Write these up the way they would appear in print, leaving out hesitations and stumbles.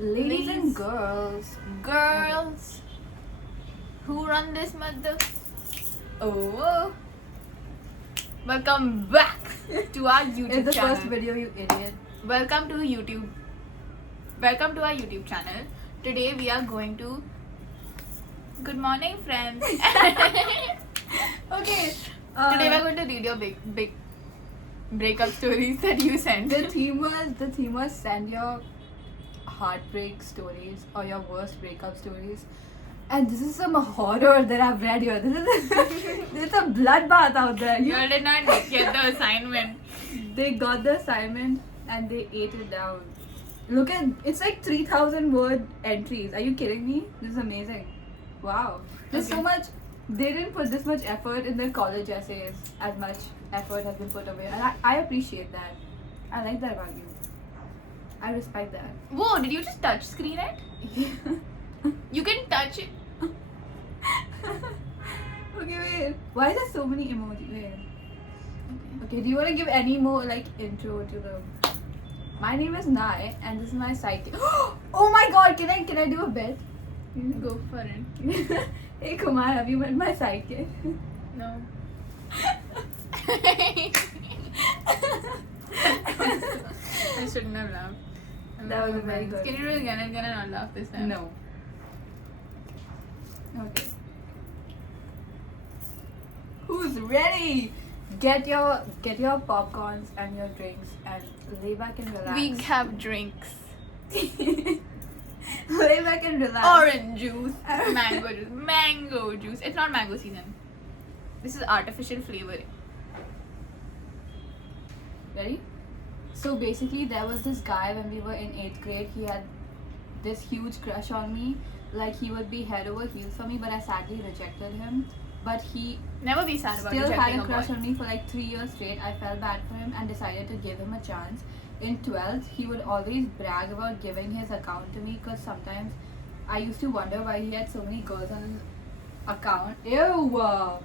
Ladies and girls, who run this mother? Oh, welcome back to our YouTube it's the channel. first video, you idiot. Welcome to our YouTube channel. Today we are going to. Good morning, friends. Okay. Today we are going to read your big breakup stories that you sent. The theme was send your heartbreak stories or your worst breakup stories. And this is some horror that I've read here. This is a bloodbath out there. You did not get the assignment. They got the assignment and they ate it down. Look at it's like 3,000 word entries. Are you kidding me? This is amazing. Wow. There's so Okay. much. They didn't put this much effort in their college essays. As much effort has been put away, and I appreciate that. I like that about you. I respect that. Whoa! Did you just touch screen it? You can touch it. Okay, wait. Why is there so many emojis? Wait. Okay, do you want to give any more like intro to the? My name is Nai, and this is my sidekick. Oh my God! Can I do a bit? Go for it. Hey Kumar, have you met my sidekick? No. I shouldn't have laughed. That was very good. Can you do it again and not laugh this time? No. Okay. Who's ready? Get your popcorns and your drinks and lay back and relax. We have drinks. Lay back and relax. Orange juice. Mango juice. Mango juice. It's not mango season. This is artificial flavoring. Ready? So basically, there was this guy when we were in 8th grade. He had this huge crush on me. Like he would be head over heels for me, but I sadly rejected him. But he Never be sad about still had rejecting a a crush boy. on me for like 3 years straight. I felt bad for him and decided to give him a chance. In 12th, he would always brag about giving his account to me because sometimes I used to wonder why he had so many girls on his account. Ew!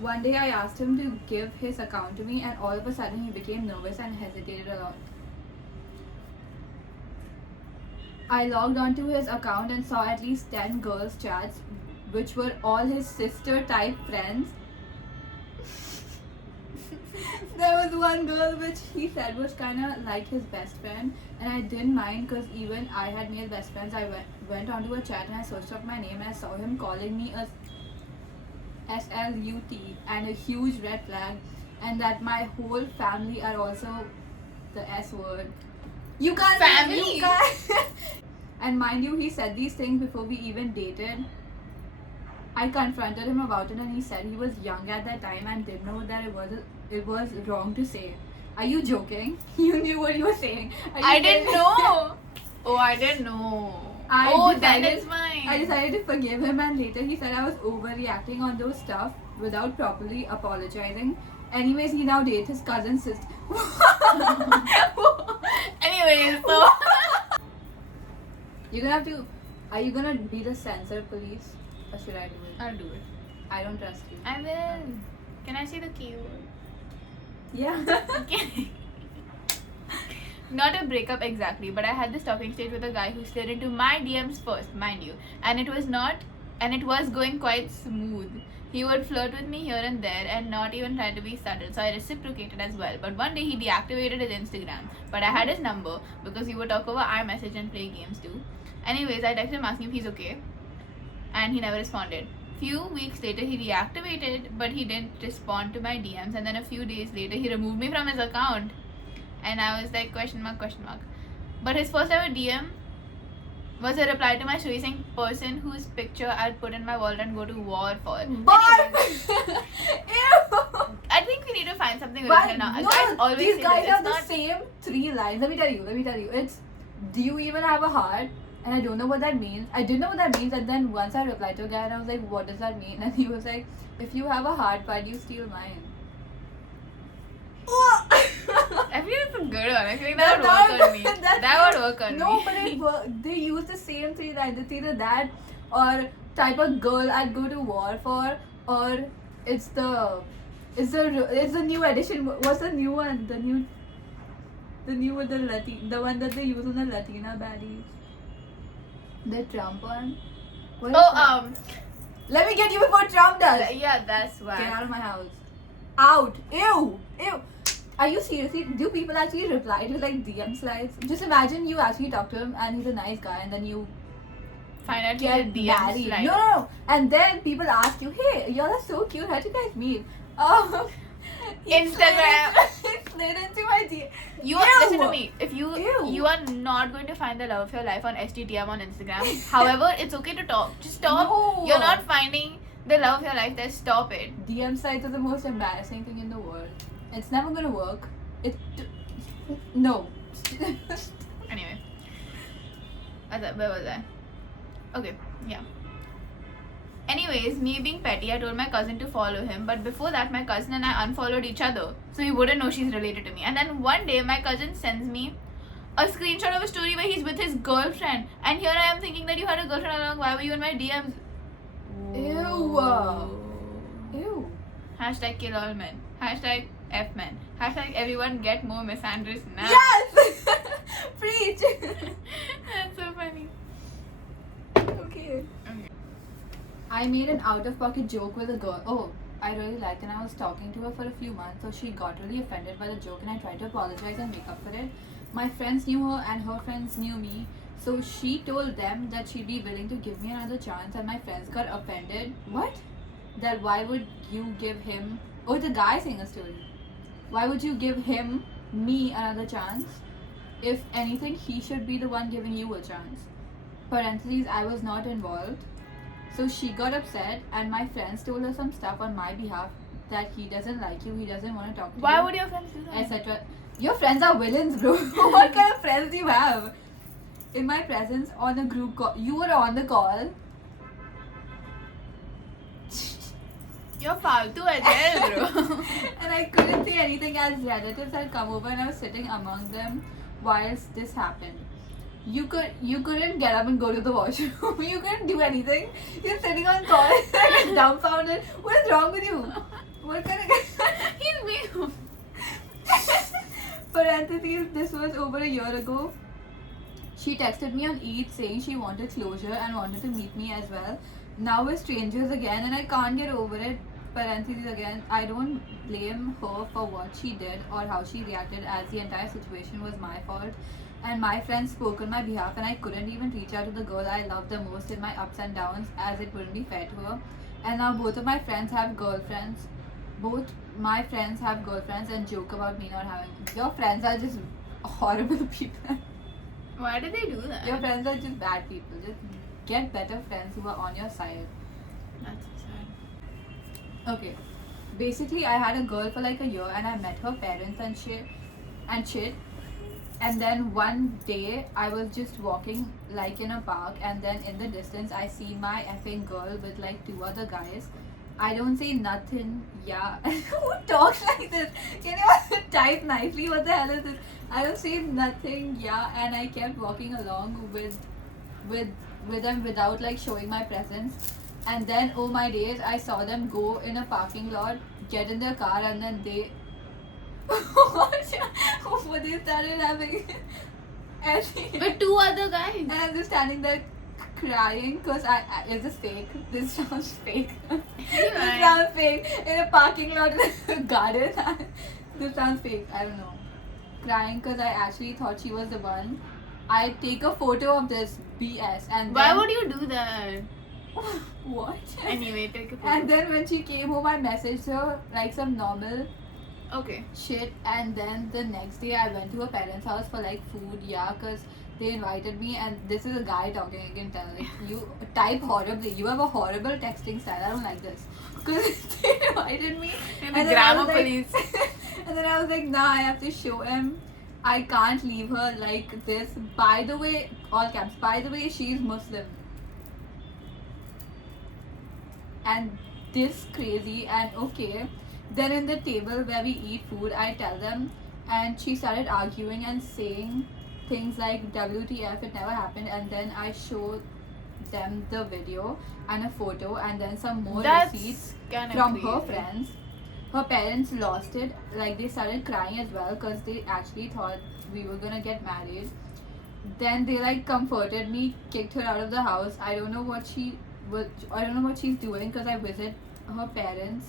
One day I asked him to give his account to me, and all of a sudden he became nervous and hesitated a lot. I logged onto his account and saw at least 10 girls' chats, which were all his sister type friends. There was one girl which he said was kind of like his best friend, and I didn't mind because even I had male best friends. I went onto a chat and I searched up my name and I saw him calling me a SLUT and a huge red flag, and that my whole family are also the S word. You can't. Family? You can't. And mind you, he said these things before we even dated. I confronted him about it and he said he was young at that time and didn't know that it was wrong to say. Are you joking? You knew what you were saying. Are you I kidding? didn't know. Oh, I didn't know. Then it's mine. I decided to forgive him, and later he said I was overreacting on those stuff without properly apologizing. Anyways, he now dates his cousin's sister. Anyways, so You're gonna have to. Are you gonna be the censor police, or should I do it? I'll do it. I don't trust you. I will. Can I say the keyword? Yeah. Okay. Not a breakup exactly, but I had this talking stage with a guy who slid into my DMs first, mind you, and it was going quite smooth. He would flirt with me here and there and not even try to be subtle, so I reciprocated as well. But one day he deactivated his Instagram, but I had his number because we would talk over iMessage and play games too. Anyways, I texted him asking if he's okay, and he never responded. Few weeks later he reactivated, but he didn't respond to my DMs, and then a few days later he removed me from his account. And I was like, question mark. But his first ever DM was a reply to my story saying, person whose picture I'd put in my wallet and go to war for. Anyways, Ew. I think we need to find something But original now. no, Guys always these say guys this. have It's the not same 3 lines. Let me tell you. It's, do you even have a heart? And I don't know what that means. I didn't know what that means, and then once I replied to a guy and I was like, what does that mean? And he was like, if you have a heart, why do you steal mine? I feel it's a good one. I feel like that would work on me. That would work on me. No, but they use the same 3 lines. It's either that or type of girl I'd go to war for, or it's the new edition. What's the new one? The new with the one that they use on the Latina baddies. The Trump one. What is Oh, that? Let me get you before Trump does. yeah, that's why. Get out of my house. Out. Ew. Ew. Are you seriously? Do people actually reply to like DM slides? Just imagine you actually talk to him and he's a nice guy, and then you Find out get he did married. DMs like. No. And then people ask you, "Hey, y'all are so cute. How'd you guys meet?" Oh, Instagram. It slid into my DM. You Ew. listen to me. If Ew. you are not going to find the love of your life on STTM on Instagram. However, it's okay to talk. Just stop. No. You're not finding the love of your life there. Stop it. DM sites are the most embarrassing thing in the world. It's never gonna work. No. Anyway. Where was I? Okay, yeah. Anyways, me being petty, I told my cousin to follow him, but before that, my cousin and I unfollowed each other, so he wouldn't know she's related to me. And then one day, my cousin sends me a screenshot of a story where he's with his girlfriend, and here I am thinking that you had a girlfriend all along. Why were you in my DMs? Ew. Ew. Hashtag kill all men. Hashtag F men. Hashtag everyone get more misandrous now. Yes! Preach! That's so funny. Okay. I made an out-of-pocket joke with a girl. Oh, I really liked and I was talking to her for a few months, so she got really offended by the joke and I tried to apologize and make up for it. My friends knew her and her friends knew me, so she told them that she'd be willing to give me another chance, and my friends got offended. What? That why would you give him... Oh, the guy saying a story. Why would you give him, me, another chance? If anything, he should be the one giving you a chance. Parentheses, I was not involved. So she got upset and my friends told her some stuff on my behalf that he doesn't like you, he doesn't want to talk to you. Why would your friends do that? Etc. Your friends are villains, bro. What kind of friends do you have? In my presence on a group call, you were on the call. You're faltu as hell, bro. And I couldn't say anything as relatives had come over and I was sitting among them whilst this happened. You couldn't get up and go to the washroom. You couldn't do anything. You're sitting on call like dumbfounded. What is wrong with you? What kind of He's me. Parentheses, this was over a year ago. She texted me on Eid saying she wanted closure and wanted to meet me as well. Now we're strangers again and I can't get over it. Parentheses again, I don't blame her for what she did or how she reacted, as the entire situation was my fault. And my friends spoke on my behalf and I couldn't even reach out to the girl I loved the most in my ups and downs, as it wouldn't be fair to her. And now both of my friends have girlfriends. Both my friends have girlfriends and joke about me not having. Your friends are just horrible people. Why did they do that? Your friends are just bad people. Just get better friends who are on your side. That's so sad. Okay. Basically, I had a girl for like a year and I met her parents and shit. And then one day I was just walking like in a park and then in the distance I see my effing girl with like two other guys. I don't say nothing, yeah. Who talks like this? Can you type nicely? What the hell is this? I don't say nothing, yeah, and I kept walking along with them without like showing my presence. And then, oh my days, I saw them go in a parking lot, get in their car, and then they what they started having But two other guys. and I'm just standing there crying because is this fake? This sounds fake. This sounds fake in a parking lot in a garden. This sounds fake. I don't know. Crying because I actually thought she was the one. I take a photo of this BS and Why then, would you do that? what? Anyway, take a photo. And then when she came home, I messaged her like some normal Okay. shit, and then the next day I went to her parents' house for like food, yeah, because they invited me, and this is a guy talking, I can tell, like, you type horribly, you have a horrible texting style, I don't like this, because they invited me, And and the then I grammar was like, police. and then I was like, nah, I have to show him, I can't leave her like this, by the way, all caps, by the way, she's Muslim, and this crazy, and okay. Then in the table where we eat food, I tell them, and she started arguing and saying things like WTF, it never happened, and then I showed them the video and a photo and then some more receipts That's from crazy. her friends. Her parents lost it, like they started crying as well because they actually thought we were gonna get married. then they like comforted me, kicked her out of the house. I don't know what she's doing because I visit her parents.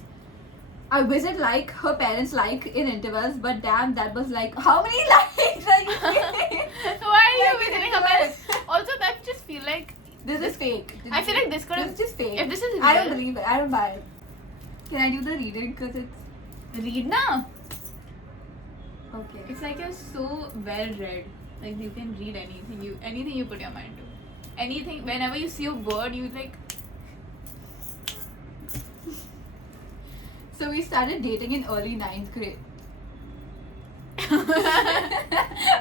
I visit like her parents like in intervals, but damn, that was like how many likes are you giving? Why are you Like, visiting in her parents? intervals. Also, that just feel like This is fake. I feel like this could This have. is just fake. If this is I don't real- believe it. I don't buy it. Can I do the reading? Because it's read now. okay. It's like you're so well read. Like you can read anything you put your mind to. Anything. Whenever you see a word, you like. So we started dating in early 9th grade.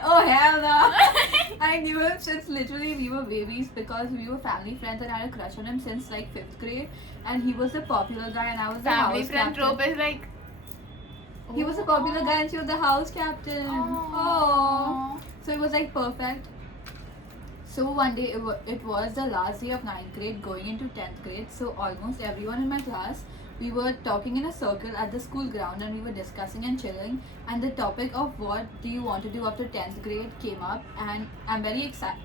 Oh hell no! I knew him since literally we were babies because we were family friends and I had a crush on him since like 5th grade. And he was the popular guy and I was the Family house friend captain. trope is like. He was a popular guy and she was the house captain. Oh. So it was like perfect. So one day it was the last day of 9th grade going into 10th grade. So almost everyone in my class, we were talking in a circle at the school ground and we were discussing and chilling. And the topic of what do you want to do after 10th grade came up and I'm very excited.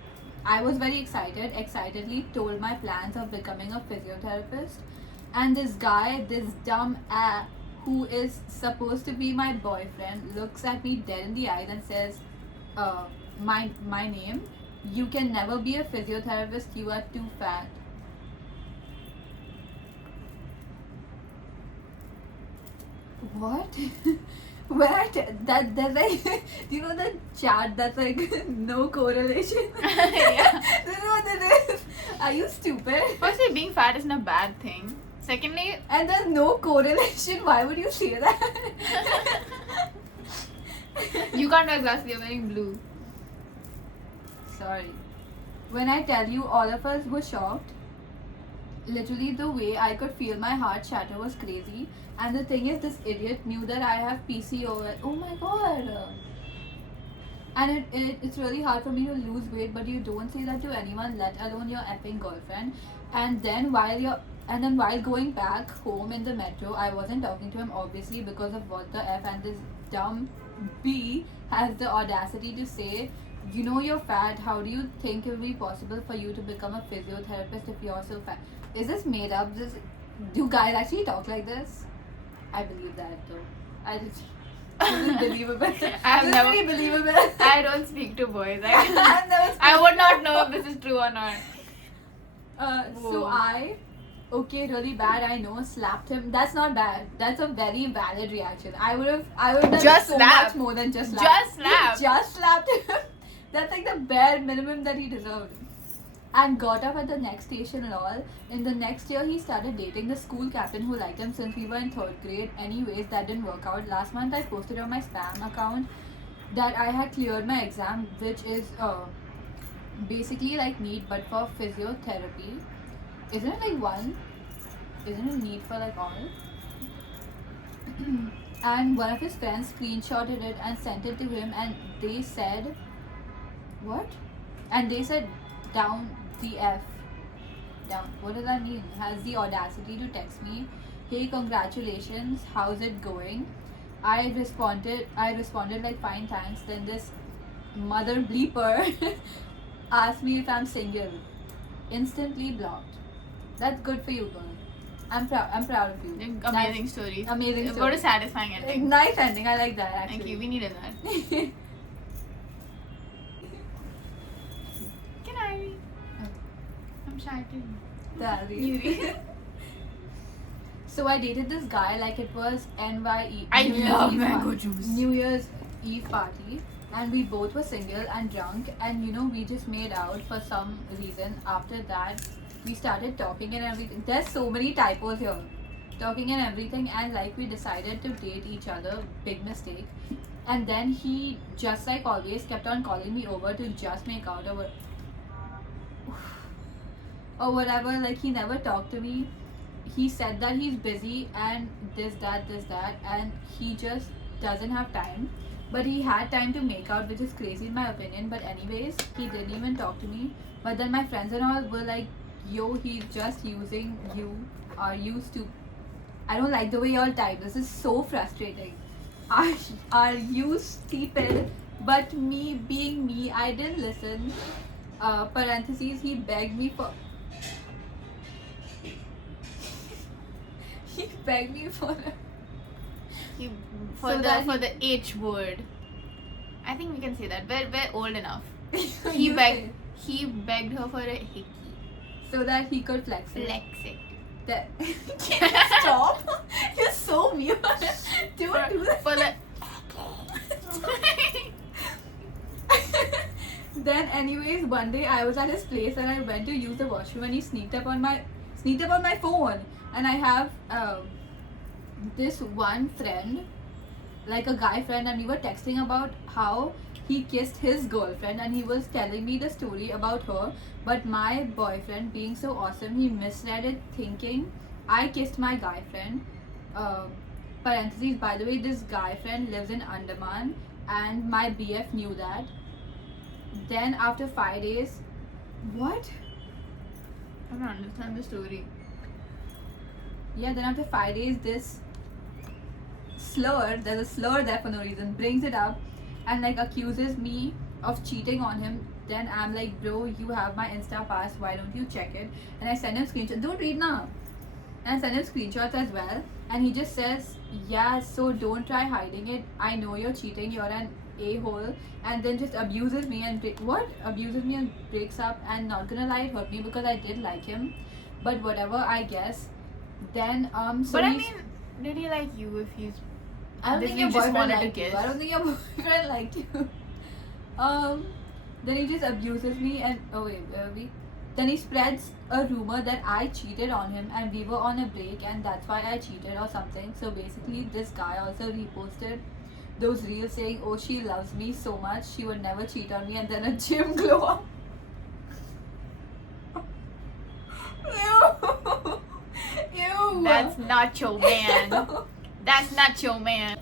I was very excited, excitedly told my plans of becoming a physiotherapist. And this guy, this dumb who is supposed to be my boyfriend, looks at me dead in the eyes and says, my name, you can never be a physiotherapist, you are too fat. What? When that's like, do you know the chart that's like no correlation? Yeah. This is what it is. Are you stupid? Firstly, being fat isn't a bad thing. Secondly, And there's no correlation. Why would you say that? you can't wear glasses. You're wearing blue. Sorry. When I tell you, all of us were shocked. Literally, the way I could feel my heart shatter was crazy. And the thing is, this idiot knew that I have PCOS. Oh my god. And it's really hard for me to lose weight, but you don't say that to anyone, let alone your effing girlfriend. And then while going back home in the metro, I wasn't talking to him obviously because of what the F, and this dumb B has the audacity to say, you know you're fat, how do you think it will be possible for you to become a physiotherapist if you're so fat? Is this made up? Do guys actually talk like this? I believe that though. This is believable. I've This is never- pretty believable. I don't speak to boys. I've never I would not know if this is true or not. So I, really bad, I know, slapped him. That's not bad. That's a very valid reaction. I would have done Just so slap. much more than just slap. Just slap. Just slapped him. That's like the bare minimum that he deserved. And got up at the next station and all. In the next year, he started dating the school captain who liked him since we were in 3rd grade. Anyways, that didn't work out. Last month, I posted on my spam account that I had cleared my exam, which is basically like NEET but for physiotherapy. Isn't it like one? Isn't it NEET for like all? And one of his friends screenshotted it and sent it to him, and they said, what? And they said, down the F. Down. What does that mean? Has the audacity to text me, hey, congratulations, how's it going? I responded like, fine, thanks. Then this mother bleeper asked me if I'm single. Instantly blocked. That's good for you, girl. I'm proud of you. Amazing story. Amazing What story. a satisfying ending. Nice ending. I like that actually. Thank you. We needed that. Can I read? I'm shy too. That'll be- You read? So I dated this guy like it was NYE. I New Year's love Eve mango party. juice. New Year's Eve party, and we both were single and drunk, and we just made out for some reason. After that, we started talking and everything. There's so many typos here. Talking and everything, and like we decided to date each other. Big mistake. And then he, just like always, kept on calling me over to just make out or whatever. Like he never talked to me. He said that he's busy and this that, and he just doesn't have time. But he had time to make out, which is crazy in my opinion. But anyways, he didn't even talk to me. But then my friends and all were like, yo, he's just using you. Are you stupid? I don't like the way y'all type. This is so frustrating. Are you stupid? But me being me, I didn't listen. Parentheses, he begged me for. He begged me for. He, So that for he- the H word. I think we can say that. We're old enough. You say. He begged her for a hickey. So that he could flex it. Flex it. That. Can you stop? You're so weird. Don't do that. For the Then, anyways, one day I was at his place and I went to use the washroom and he sneaked up on my phone. And I have this one friend, like a guy friend, and we were texting about how he kissed his girlfriend and he was telling me the story about her. But my boyfriend, being so awesome, he misread it thinking I kissed my guy friend. Parentheses, by the way, this guy friend lives in Andaman and my BF knew that. Then after 5 days, what? I don't understand the story. Yeah, then after 5 days, this slur, there's a slur there for no reason, brings it up and like accuses me of cheating on him. Then I'm like, bro, you have my Insta pass, why don't you check it? And I send him screenshots. Don't read now. And I send him screenshots as well. And he just says, yeah, so don't try hiding it. I know you're cheating, you're an a-hole. And then just abuses me and abuses me and breaks up. And not gonna lie, it hurt me because I did like him. But whatever, I guess. Then so But I he's- mean, did he like you if he's I don't This think you your just boyfriend wanted to liked you. kiss. I don't think your boyfriend liked you. Then he just abuses me and then he spreads a rumor that I cheated on him and we were on a break and that's why I cheated or something. So basically, this guy also reposted those reels saying, "Oh, she loves me so much, she would never cheat on me," and then a gym glow up. Ew. Ew. That's Nacho Man. That's Nacho Man.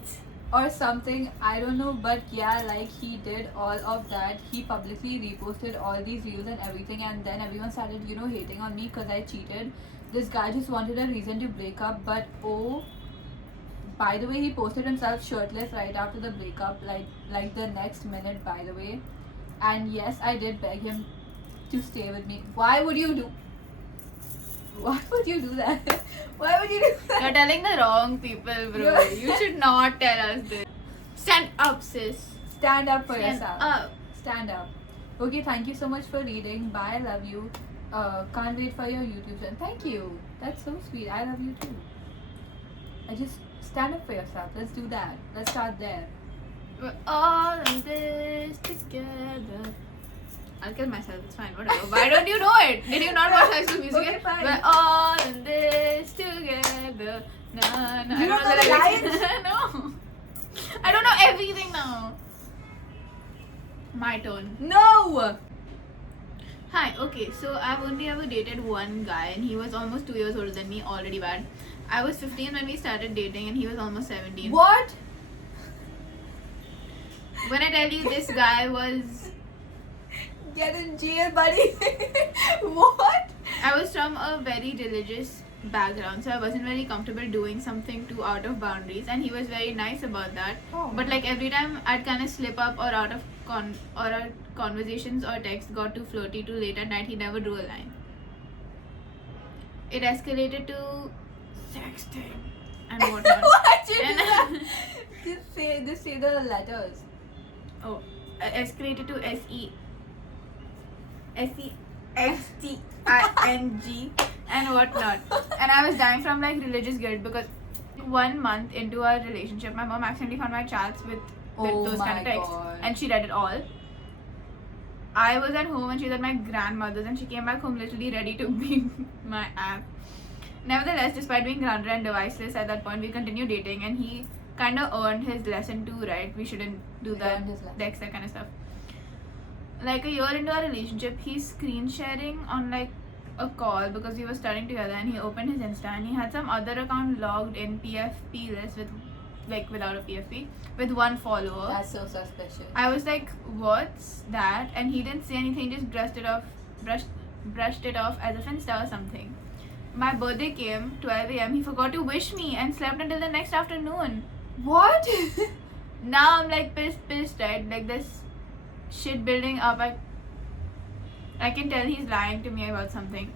Or something, I don't know, but yeah, like he did all of that. He publicly reposted all these reels and everything, and then everyone started, hating on me because I cheated. This guy just wanted a reason to break up, but oh, by the way, he posted himself shirtless right after the breakup, like the next minute, by the way. And yes, I did beg him to stay with me. Why would you do that? Why would you do that? You're telling the wrong people, bro. Yeah. You should not tell us this. Stand up, sis. Stand up for Stand yourself. up. Stand up. Okay, thank you so much for reading. Bye, I love you. Can't wait for your YouTube channel. Thank you. That's so sweet. I love you too. I just stand up for yourself. Let's do that. Let's start there. We're all in this together. I'll kill myself, it's fine, whatever. Why don't you know it? Did you not watch High School Musical? Okay, fine. We're all in this together. Nah, nah. You don't know the lyrics. No. I don't know everything now. My turn. No! Hi, okay, so I've only ever dated one guy and he was almost 2 years older than me, already bad. I was 15 when we started dating and he was almost 17. What? When I tell you this guy was... Get in jail, buddy. What? I was from a very religious background, so I wasn't very comfortable doing something too out of boundaries, and he was very nice about that. Oh. But like every time I'd kind of slip up or out of our conversations or texts got too flirty too late at night, he never drew a line. It escalated to sexting and whatnot. Why'd you do And- that? Just say the letters. Oh, escalated to SEXTING and whatnot. And I was dying from like religious guilt because 1 month into our relationship, my mom accidentally found my chats with Oh those my kind of texts, God. and she read it all. I was at home and she was at my grandmother's, and she came back home literally ready to beat my ass. Nevertheless, despite being grounded and deviceless at that point, we continued dating, and he kind of earned his lesson too, right? We shouldn't do that, Earned his lesson. text, that kind of stuff. Like a year into our relationship, he's screen sharing on like a call because we were studying together, and he opened his Insta and he had some other account logged in PFP list with like without a PFP with 1 follower. That's so suspicious. I was like, what's that? And he didn't say anything, just brushed it off as a Finsta or something. My birthday came, 12 a.m. He forgot to wish me and slept until the next afternoon. What? Now I'm like pissed, right? Like this shit building up. I can tell he's lying to me about something.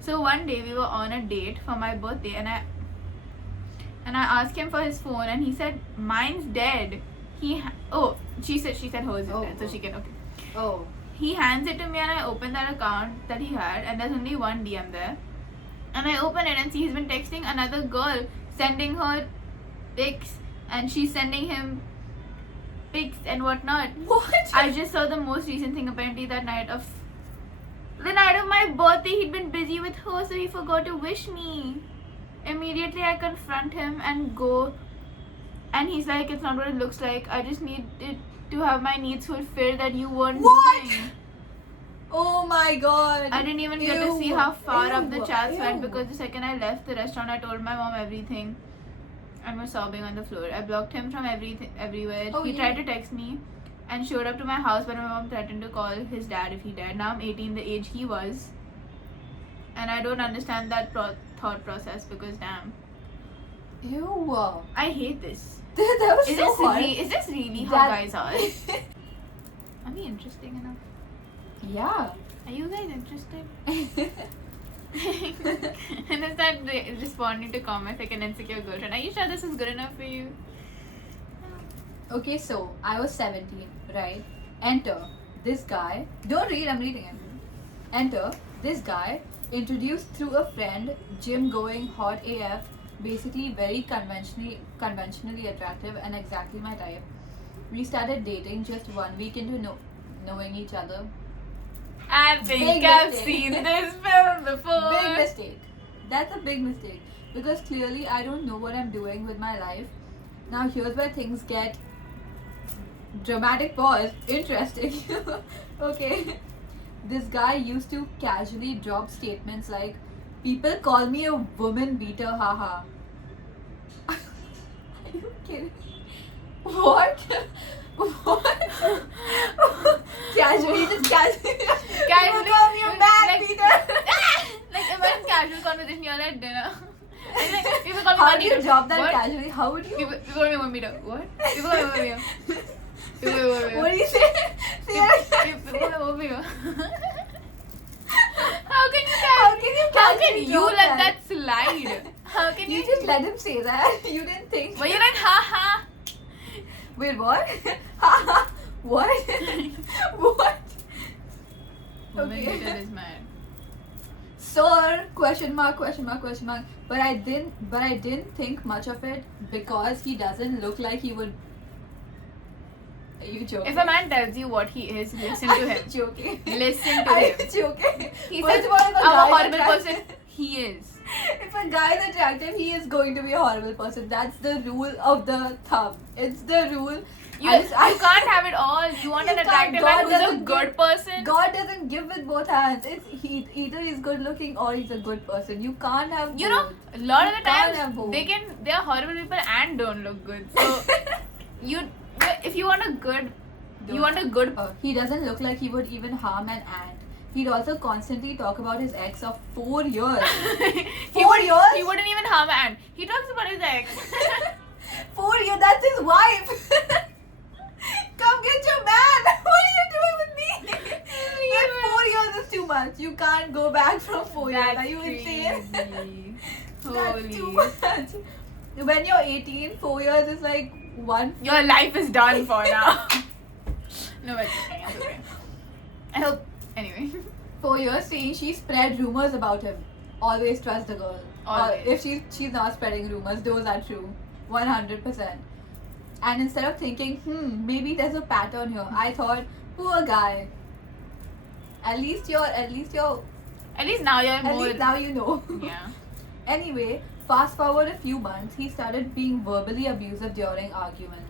So one day we were on a date for my birthday, and I asked him for his phone, and he said mine's dead. She said hers is dead, so she can okay. Oh. He hands it to me, and I open that account that he had, and there's only one DM there. And I open it and see he's been texting another girl, sending her pics, and she's sending him pics and whatnot. What? I just saw the most recent thing apparently the night of my birthday. He'd been busy with her, so he forgot to wish me. Immediately I confront him and go, and he's like, it's not what it looks like. I just need it to have my needs fulfilled that you weren't What? doing. Oh my god. I didn't even get to see Ew. how far up the chats Ew. went, because the second I left the restaurant, I told my mom everything and was sobbing on the floor. I blocked him from everywhere. Oh, He yeah. tried to text me and showed up to my house, but my mom threatened to call his dad if he dared. Now I'm 18, the age he was, and I don't understand that thought process, because damn, Ew. I hate this. That was Is so hard. this really how That- guys are? Are we interesting enough? Yeah. Are you guys interested? And I start responding to comments like an insecure girlfriend. Are you sure this is good enough for you? Okay, so I was 17, right? Enter this guy. Don't read, I'm reading it. Enter this guy, introduced through a friend, gym going, hot AF, basically very conventionally attractive and exactly my type. We started dating just 1 week into knowing each other. I think Big I've mistake. seen this film before. Big mistake. That's a big mistake. Because clearly I don't know what I'm doing with my life. Now here's where things get dramatic pause. Interesting. Okay. This guy used to casually drop statements like, people call me a woman beater, haha. Are you kidding? What? What? Casually, just casually. People call me a man beater. Like imagine casual conversation you're at dinner. And like people call me How one do you meter. drop that What? casually? How would you? People call me 1 meter. What? People call me 1 meter. People call me 1 meter. What do you say? People call me 1 meter. How can you How can you How can casually you drop let that? that slide? How can You just let him say that. You didn't think. But you're like ha Wait, what? Haha. What? What? Woman Okay. beater is mad. Sir? Question mark? Question mark? Question mark? But I didn't think much of it because he doesn't look like he would. Are you joking? If a man tells you what he is, listen to I'm him. joking. Listen to I'm him. joking. He First says, of all, if a I'm guy a is horrible attractive- person. He is. If a guy is attractive, he is going to be a horrible person. That's the rule of the thumb. It's the rule. You I can't have it all. You want You an can't. attractive God man who's a doesn't good give- person. God doesn't give with both hands. Either he's good looking or he's a good person. You can't have You know, both. a lot of You the can't have times both. they are horrible people and don't look good. So if you want a good, He doesn't look like he would even harm an ant. He'd also constantly talk about his ex of 4 years. 4 years? He wouldn't even harm an ant. He talks about his ex. 4 years? That's his wife. Come get your man. What are you doing with me? Like 4 years is too much. You can't go back from 4 years. Are you insane? crazy. That's too Holy. much. When you're 18, 4 years is like one. Your life is done for now. No, it's okay. It's okay. I hope. Anyway. 4 years saying she spread rumors about him. Always trust the girl. Always. If she's not spreading rumors, those are true. 100%. And instead of thinking, maybe there's a pattern here, I thought, poor guy. At least At least now you're at more. least now you know. Yeah. Anyway, fast forward a few months, he started being verbally abusive during arguments.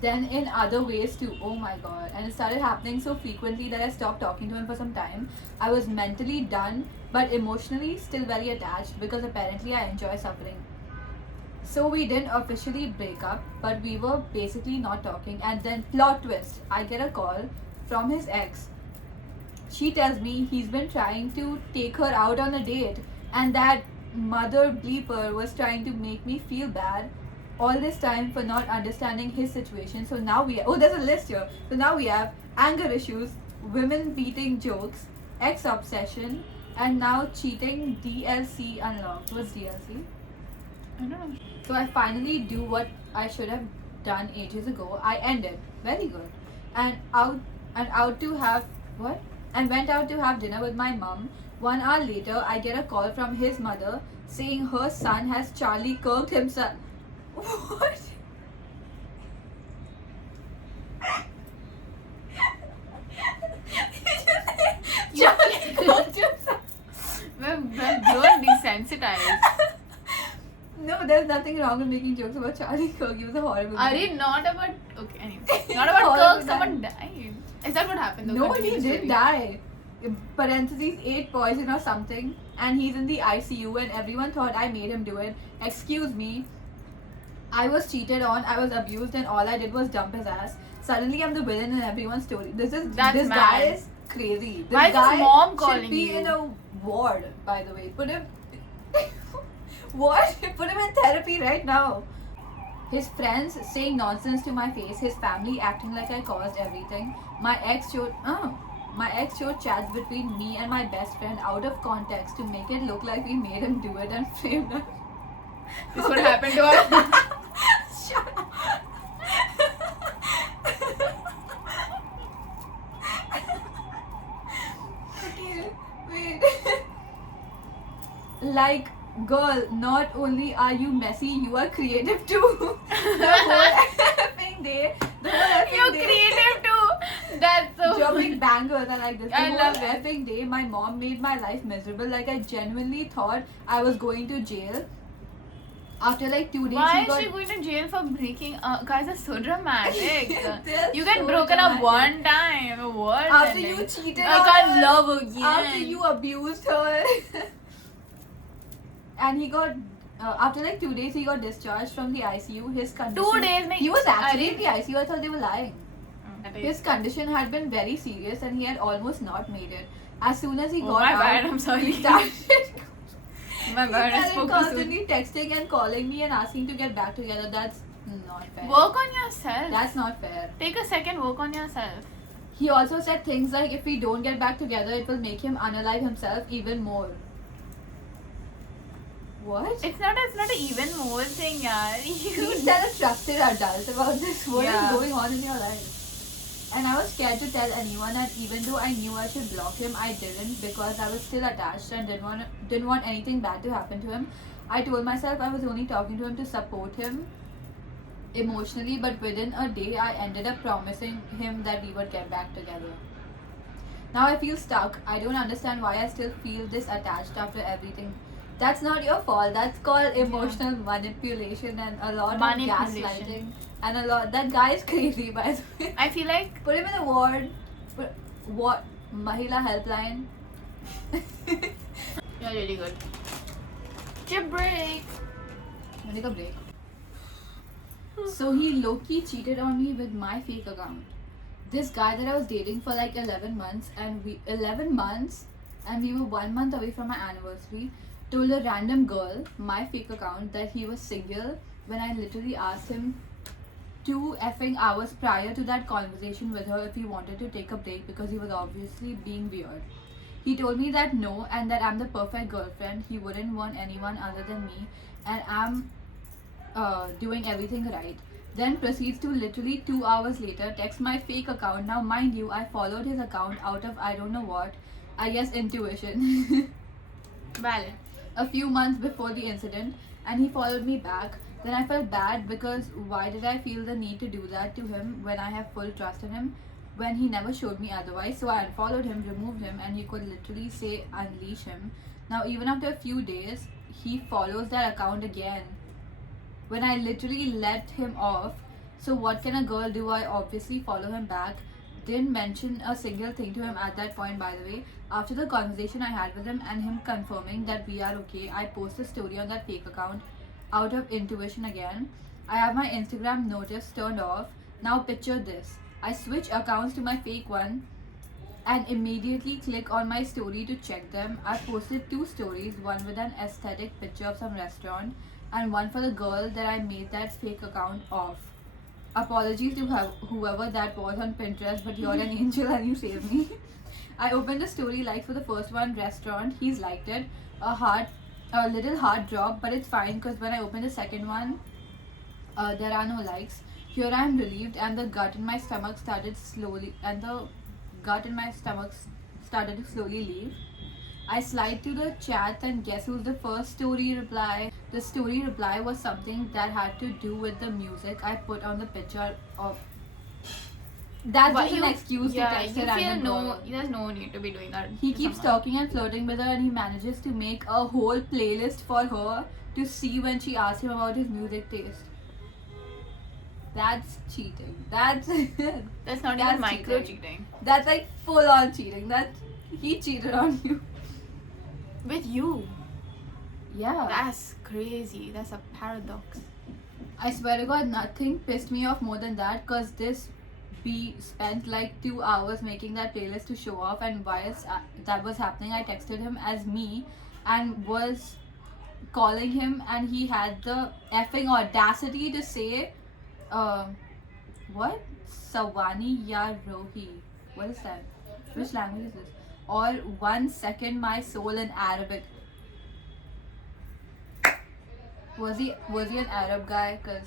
Then in other ways too, oh my god. And it started happening so frequently that I stopped talking to him for some time. I was mentally done, but emotionally still very attached because apparently I enjoy suffering. So we didn't officially break up, but we were basically not talking. And then, plot twist, I get a call from his ex. She tells me he's been trying to take her out on a date, and that mother bleeper was trying to make me feel bad. all this time for not understanding his situation. So now there's a list here. So now we have anger issues, women beating jokes, ex obsession, and now cheating. DLC unlocked. What's DLC? I don't know. So I finally do what I should have done ages ago. I ended. Very good. And out to have what? And went out to have dinner with my mum. 1 hour later, I get a call from his mother saying her son has Charlie Kirked himself. What? Charlie Kirked himself. We're grown desensitized. No, there's nothing wrong with making jokes about Charlie Kirk. He was a horrible Are man. it not about. Okay, anyway. Not about Horrible Kirk, someone died. Is that what happened though? No, Continue he the did story. die. Parentheses, ate poison or something, and he's in the ICU, and everyone thought I made him do it. Excuse me. I was cheated on, I was abused, and all I did was dump his ass. Suddenly, I'm the villain in everyone's story. This That's guy mad. is crazy. This Why is his guy mom should calling be you? in a ward, by the way. Put him. What? Put him in therapy right now. His friends saying nonsense to my face. His family acting like I caused everything. My ex showed chats between me and my best friend out of context to make it look like we made him do it and framed him. This is what happened to us. Shut up. Okay, wait. Like, girl, not only are you messy, you are creative too. The whole effing day. You're creative too. That's so. Dropping bangers, I like this. The I whole love it. effing day, my mom made my life miserable. Like, I genuinely thought I was going to jail. After like 2 days, Why he got is she going to jail for breaking? Guys are so dramatic. They're You get so broken up dramatic. one time. What? After you cheated I on can't her. love again. After you abused her. And he got after like 2 days he got discharged from the ICU. His condition 2 days. he was actually Are in the ICU. I thought they were lying. His condition had been very serious and he had almost not made it. As soon as he Oh got my out, bad, I'm sorry. he started, My bad, I he started spoke too soon. constantly texting and calling me and asking to get back together. That's not fair. Work on yourself. That's not fair. Take a second, work on yourself. He also said things like if we don't get back together, it will make him unalive himself even more. What? It's not an even more thing, yaar. Please tell a trusted adult about this. What is Yeah. going on in your life? And I was scared to tell anyone, and even though I knew I should block him, I didn't because I was still attached and didn't want anything bad to happen to him. I told myself I was only talking to him to support him emotionally, but within a day I ended up promising him that we would get back together. Now I feel stuck. I don't understand why I still feel this attached after everything. That's not your fault. That's called emotional manipulation and a lot of Manipulation. gaslighting. And a lot. That guy is crazy, by the way. I feel like Put him in a ward. What? Mahila helpline. you're really good. Chip break. Take a break. So he low-key cheated on me with my fake account. This guy that I was dating for like 11 months and we were 1 month away from my anniversary, told a random girl, my fake account, that he was single when I literally asked him 2 effing hours prior to that conversation with her if he wanted to take a break because he was obviously being weird. He told me that no and that I'm the perfect girlfriend. He wouldn't want anyone other than me and I'm doing everything right. Then proceeds to literally 2 hours later text my fake account. Now mind you, I followed his account out of I don't know what, I guess intuition. Valid. A few months before the incident and he followed me back. Then I felt bad because why did I feel the need to do that to him when I have full trust in him when he never showed me otherwise. So I unfollowed him, removed him, and you could literally say unleash him. Now even after a few days he follows that account again when I literally let him off. So what can a girl do? I obviously follow him back. Didn't mention a single thing to him at that point, by the way. After the conversation I had with him and him confirming that we are okay, I post a story on that fake account out of intuition again. I have my Instagram notice turned off. Now picture this. I switch accounts to my fake one and immediately click on my story to check them. I posted 2 stories, one with an aesthetic picture of some restaurant and one for the girl that I made that fake account of. Apologies to whoever that was on Pinterest, but you're an angel and you saved me. I opened the story like for the first one, restaurant. He's liked it. A little heart drop, but it's fine because when I opened the second one, there are no likes. Here I am relieved, and the gut in my stomach started to slowly leave. I slide to the chat and guess who's the first story reply. The story reply was something that had to do with the music I put on the picture of. That's But just an excuse to text you a feel random girl. there's no need to be doing that. He to keeps someone. talking and flirting with her, and he manages to make a whole playlist for her to see when she asks him about his music taste. That's cheating. That's That's not That's even micro cheating. cheating. that's like full on cheating. He cheated on you. With you. Yeah. That's crazy. That's a paradox. I swear to God, nothing pissed me off more than that, because this we spent like 2 hours making that playlist to show off, and whilst that was happening, I texted him as me and was calling him, and he had the effing audacity to say, what? Sawani ya Rohi. What is that? Which language is this? Or 1 second my soul in Arabic. Was he an Arab guy? Cause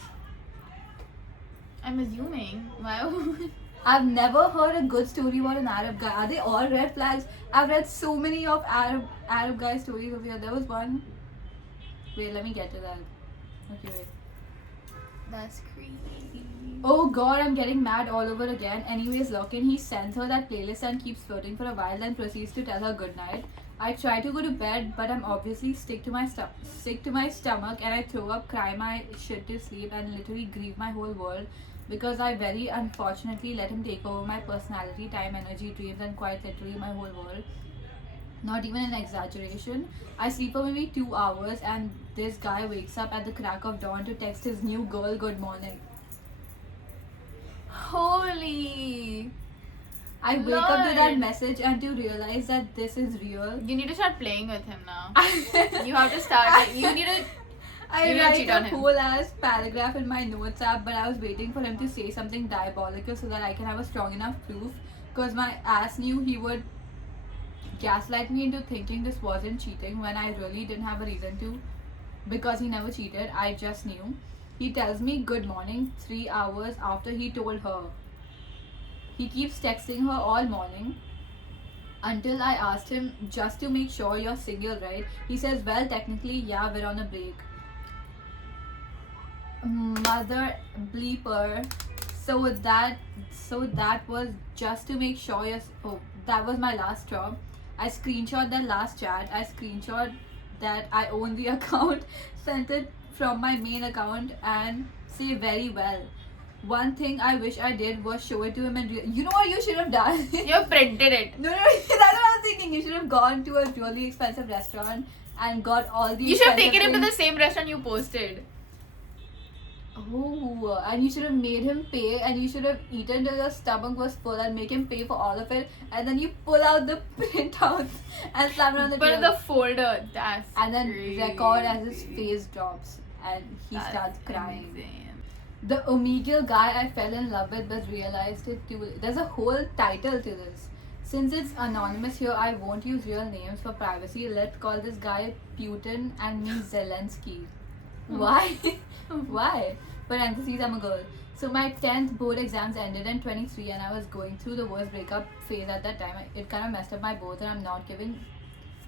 I'm assuming. Wow. I've never heard a good story about an Arab guy. Are they all red flags? I've read so many of Arab guy stories over here. There was one. Wait, let me get to that. Okay, wait. That's crazy. Oh God, I'm getting mad all over again. Anyways, Lokin, he sends her that playlist and keeps flirting for a while, then proceeds to tell her good night. I try to go to bed, but I'm obviously sick to my stomach, and I throw up, cry my shit to sleep, and literally grieve my whole world because I very unfortunately let him take over my personality, time, energy, dreams, and quite literally my whole world. Not even an exaggeration. I sleep for maybe 2 hours, and this guy wakes up at the crack of dawn to text his new girl good morning. Holy. I wake up to that Lord. message and to realize that this is real. You need to start playing with him now. You have to start. You need to. I You need to write cheat a on him. whole ass paragraph in my notes app, but I was waiting for him to say something diabolical so that I can have a strong enough proof. Because my ass knew he would gaslight me into thinking this wasn't cheating when I really didn't have a reason to. Because he never cheated, I just knew. He tells me good morning 3 hours after he told her. He keeps texting her all morning until I asked him, just to make sure you're single, right? He says, well, technically, yeah, we're on a break. Mother bleeper. So that was just to make sure you're. Oh, that was my last straw. I screenshot that last chat. I screenshot that I own the account, sent it from my main account, and say very well. One thing I wish I did was show it to him and you know what you should have done? You printed it. No, that's what I was thinking. You should have gone to a really expensive restaurant and got all these. You should have taken him to the things. same restaurant you posted. Oh, and you should have made him pay, and you should have eaten till your stomach was full and make him pay for all of it, and then you pull out the printout and slam it on the But table. the folder, that's And then crazy. record as his face drops and he That's starts crying. amazing. The Omegle guy I fell in love with but realized it too. There's a whole title to this. Since it's anonymous here, I won't use real names for privacy. Let's call this guy Putin and me Zelensky. Why? Why? Parentheses, I'm a girl. So my 10th board exams ended in 23 and I was going through the worst breakup phase at that time. It kind of messed up my both and I'm not giving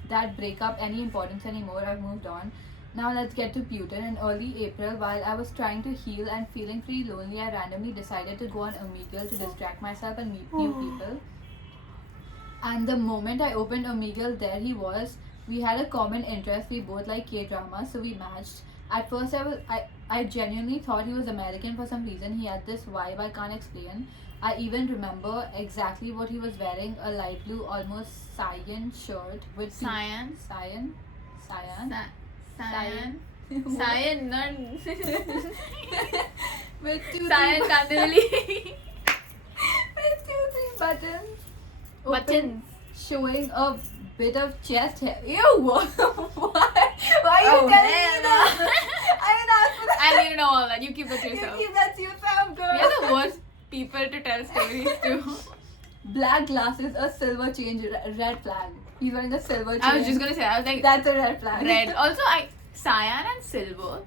that breakup any importance anymore. I've moved on. Now let's get to Putin. In early April, while I was trying to heal and feeling pretty lonely, I randomly decided to go on Omegle to distract myself and meet new people. And the moment I opened Omegle, there he was. We had a common interest. We both like K-drama, so we matched. At first, I genuinely thought he was American for some reason. He had this vibe I can't explain. I even remember exactly what he was wearing: a light blue, almost cyan shirt with Cyan? Cyan. Cyan? What? Cyan, not With two, Cyan three, Kandavali. with 2-3 buttons. Buttons. Showing a bit of chest hair. Ew! Why? Why are you Oh, telling me hell that? I need to know all that. You keep that to You yourself. keep that to yourself, girl. You're the worst people to tell stories to. Black glasses, a silver chain, red flag. He's wearing a silver chain. I was just gonna say, I was like, That's a red flag. red. Also, cyan and silver.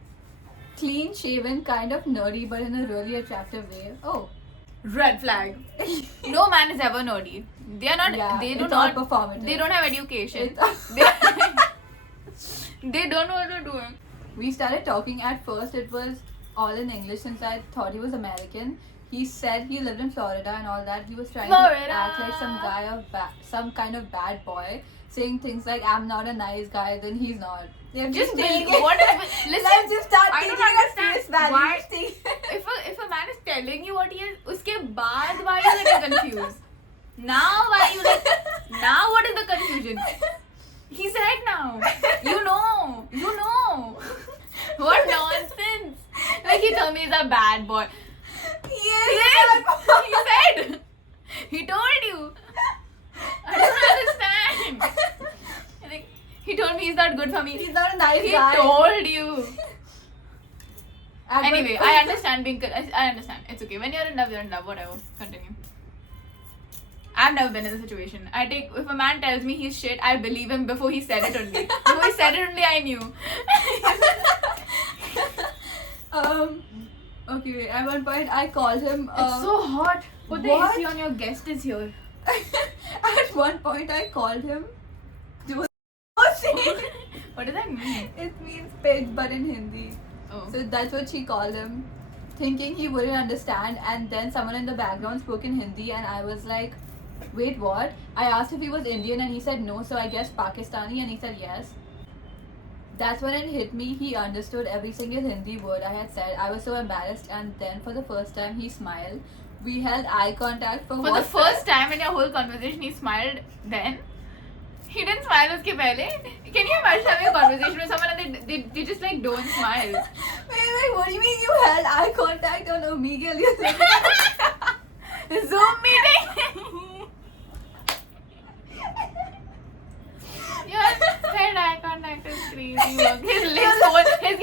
Clean shaven, kind of nerdy, but in a really attractive way. Oh. Red flag. No man is ever nerdy. They are not. Yeah, they do it's not. all performative. They don't have education. They don't know what they're doing. We started talking. At first, it was all in English since I thought he was American. He said he lived in Florida and all that. He was trying Florida. to act like some kind of bad boy, saying things like "I'm not a nice guy," then he's not. They're Just taking be, it- what is, listen, Let's just start I taking don't our understand face value. why- Just take- if a man is telling you what he is, uske baad why are you getting confused? Now why you like? Now what is the confusion? He said now. You know. What nonsense! Like he told me he's a bad boy. Yes. He said. He told you. I don't understand. Like, he told me he's not good for me. He's not a nice He guy. told you. And Anyway, I understand being. I understand. It's okay. When you're in love, whatever. Continue. I've never been in a situation. If a man tells me he's shit, I believe him before he said it only. Before he said it only, I knew. Okay, wait. At one point, I called him. It's so hot. Put the what? AC on. Your guest is here. At one point, I called him. What does that mean? It means pig, but in Hindi. Oh. So that's what she called him, thinking he wouldn't understand. And then someone in the background spoke in Hindi, and I was like, wait, what? I asked if he was Indian, and he said no, so I guess Pakistani, and he said yes. That's when it hit me. He understood every single Hindi word I had said. I was so embarrassed, and then for the first time, he smiled. We held eye contact for For what the first time in your whole conversation, he smiled then. He didn't smile uske pehle. Can you imagine having a conversation with someone and they just like don't smile? Wait, what do you mean you held eye contact on Omegle? Zoom meeting. Your head eye contact is crazy. Work.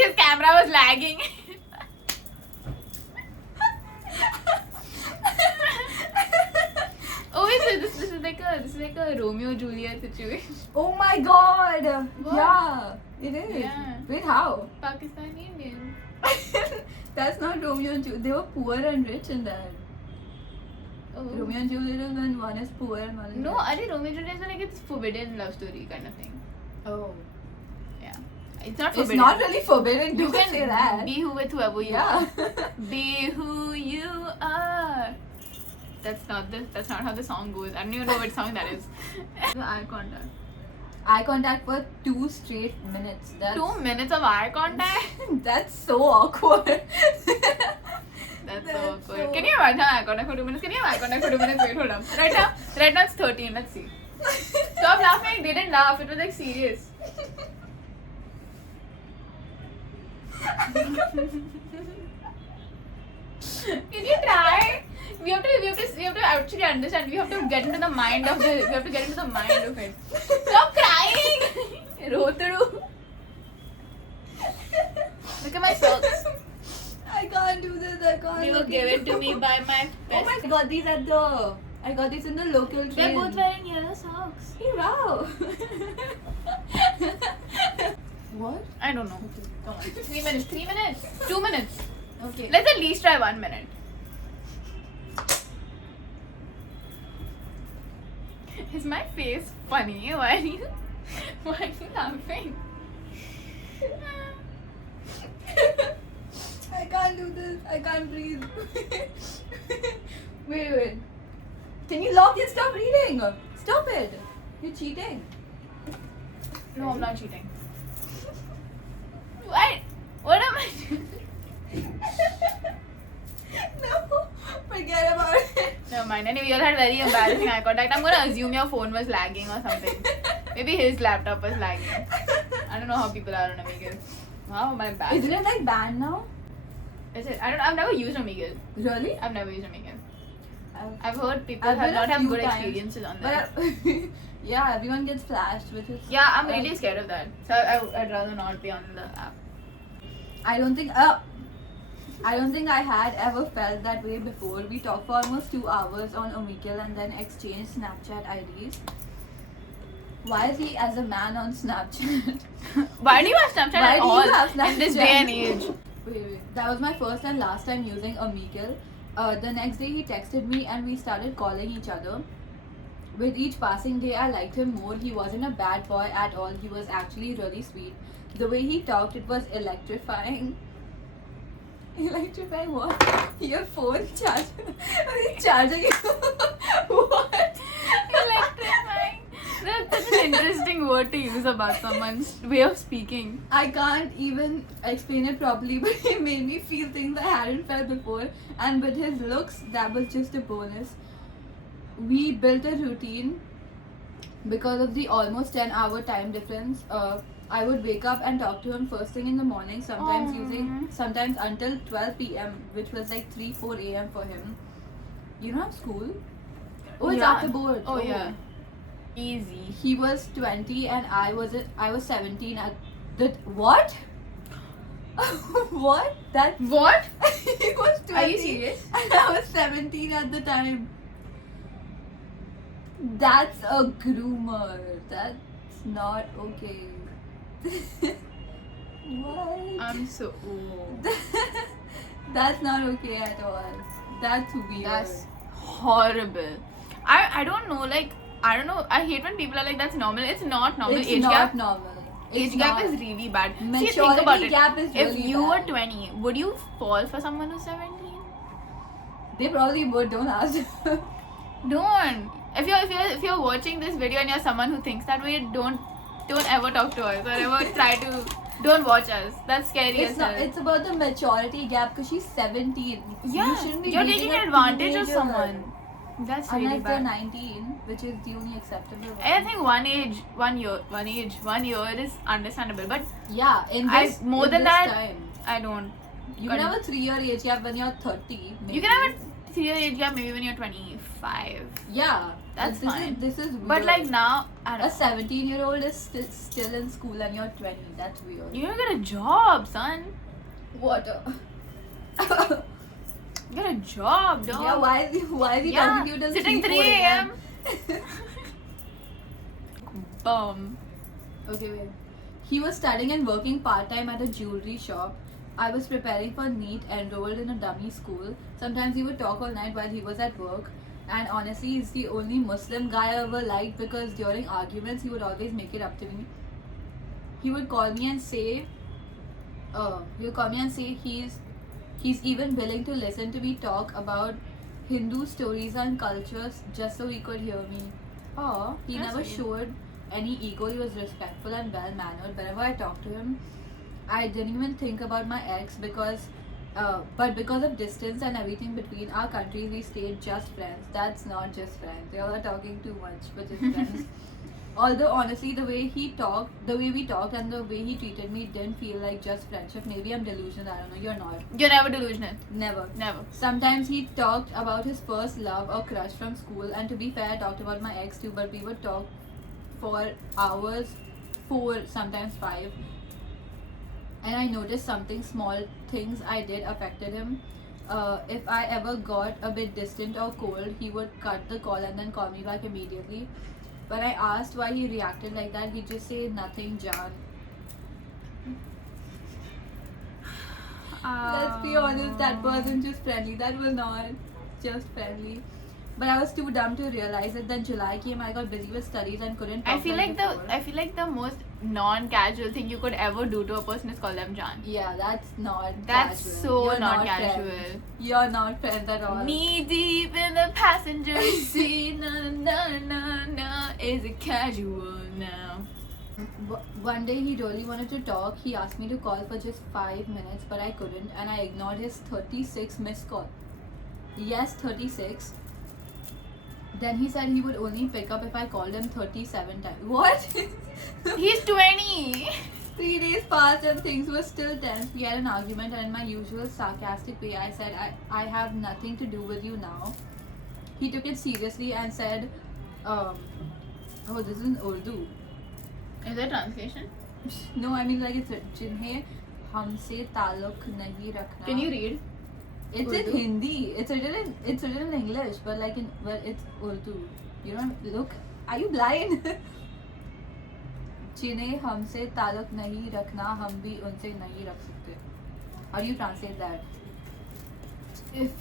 His camera was lagging. Oh, this is like a Romeo Juliet situation. Oh my god! What? Yeah, it is. Yeah. Wait, how? Pakistani Indian. That's not Romeo and Juliet. They were poor and rich in that. Oh. Romeo and Juliet is when one is poor and one is No, rich. Romeo and Juliet is like it's forbidden love story kind of thing. Oh. Yeah. It's not It's forbidden. not really forbidden. You You can say that. be with whoever you Yeah. are. Be who you are. That's not how the song goes. I don't even know what song that is. The eye contact. Eye contact for 2 straight minutes. That's 2 minutes of eye contact? That's so awkward. That's so That's awkward. so- Can you imagine eye contact for 2 minutes? Can you have eye contact for 2 minutes? Wait, hold up. Right now it's 13. Let's see. Stop laughing. They didn't laugh. It was like serious. Can you try? We have to actually understand. We have to get into the mind of it. Stop crying. Rotru. Look at my socks. I can't do this. I can't. They were look given at to you. me by my Oh best. my god, I got these in the local train. They're both wearing yellow socks. Hey, wow. What? I don't know. Come on. 3 minutes. 3 minutes. 2 minutes. Okay. Let's at least try 1 minute. Is my face funny? Why are you laughing? I can't do this. I can't breathe. Wait. Can you log in? Stop reading. Stop it. You're cheating. No, I'm not cheating. What am I doing? No. Forget about it. Never mind. Anyway, you all had very embarrassing eye contact. I'm gonna assume your phone was lagging or something. Maybe his laptop was lagging. I don't know how people are on Omegle. Wow, my bad. Isn't it like banned now? Is it? I've never used Omegle. Really? I've never used Omegle. I've- I've heard people I've have been a not have few good times, experiences on that. But yeah, everyone gets flashed with it. Yeah, I'm really scared of that. So I'd rather not be on the app. I don't think. I don't think I had ever felt that way before. We talked for almost 2 hours on Omegle and then exchanged Snapchat IDs. Why is he as a man on Snapchat? Why do you have Snapchat Why at do you all have in this Snapchat? day and age? Wait. That was my first and last time using Omegle. The next day he texted me and we started calling each other. With each passing day, I liked him more. He wasn't a bad boy at all. He was actually really sweet. The way he talked, it was electrifying. Electrifying what? Your phone charger. Charging you. What? Electrifying. That's such an interesting word to use about someone's way of speaking. I can't even explain it properly, but he made me feel things I hadn't felt before. And with his looks, that was just a bonus. We built a routine because of the almost 10-hour time difference. I would wake up and talk to him first thing in the morning, sometimes until 12 p.m., which was like 3-4 a.m. for him. You don't have school? Oh, it's Yeah. after board. Oh yeah. Easy. He was 20 and I was 17 at the what? What? That What? he was 20 Are you serious? and I was 17 at the time. That's a groomer. That's not okay. What? I'm so old. That's not okay at all. That's weird. That's horrible. I don't know, like, I don't know. I hate when people are like, that's normal. It's not normal. It's age not gap. normal. Age It's gap not. is really bad. See, Maturity think about it. gap is If really you were bad. 20, would you fall for someone who's 17? They probably would. Don't ask. Don't. If you're watching this video and you're someone who thinks that way, don't ever talk to us or ever try to. Don't watch us. That's scary It's as not. hell. It's about the maturity gap because she's 17. Yeah, You shouldn't be you're dating taking a advantage of teenager. someone. That's really Unless they're bad. 19, which is the only acceptable one. I think one year is understandable, but Yeah, in this more in than this that, time. I don't. You can have a 3-year age gap when you're 30. Maybe. You can have a 3-year age gap maybe when you're 25. Yeah, That's this fine. This is weird. But like now, I a don't. 17-year-old is still in school and you're 20. That's weird. You're gonna get a job, son. What? Get a job, dog. Yeah, why is he Yeah, talking to you till sitting 3 3 a.m. a.m.? Bum. Okay, wait. He was studying and working part-time at a jewelry shop. I was preparing for NEET, enrolled in a dummy school. Sometimes he would talk all night while he was at work. And honestly, he's the only Muslim guy I ever liked because during arguments, he would always make it up to me. He would call me and say, he's even willing to listen to me talk about Hindu stories and cultures just so he could hear me. Oh, he That's never sweet. showed any ego. He was respectful and well mannered. Whenever I talked to him, I didn't even think about my ex but because of distance and everything between our countries, we stayed just friends. That's not just friends. Y'all are talking too much for just friends. Although honestly, the way we talked, and the way he treated me didn't feel like just friendship. Maybe I'm delusional. I don't know. You're not. You're never delusional. Never. Never. Sometimes he talked about his first love or crush from school, and to be fair, I talked about my ex too, but we would talk for hours, 4, sometimes 5. And I noticed small things I did affected him. If I ever got a bit distant or cold, he would cut the call and then call me back immediately. When I asked why he reacted like that, he'd just say, "Nothing, John." Let's be honest, that wasn't just friendly. That was not just friendly. But I was too dumb to realize it. Then July came, I got busy with studies and couldn't talk I feel like before. the most non-casual thing you could ever do to a person is call them John. Yeah, that's not That's casual. so You're not friends. casual. You're not friends at all. Knee deep in the passenger seat, na na na na. Is it casual now? One day he really wanted to talk. He asked me to call for just 5 minutes, but I couldn't, and I ignored his 36 missed call. Yes, 36. Then he said he would only pick up if I called him 37 times. What? He's 20. 3 days passed and things were still tense. We had an argument, and in my usual sarcastic way, I said, I have nothing to do with you now. He took it seriously and said, oh, this is in Urdu. Is that translation? No, I mean like it's जिन्हें हमसे ताल्लुक नहीं रखना. Can you read? It's Urdu? in Hindi. It's written in English, but like it's Urdu. You don't look. Are you blind? जिन्हें हमसे ताल्लुक नहीं रखना हम भी उनसे नहीं रख सकते. How do you translate that? If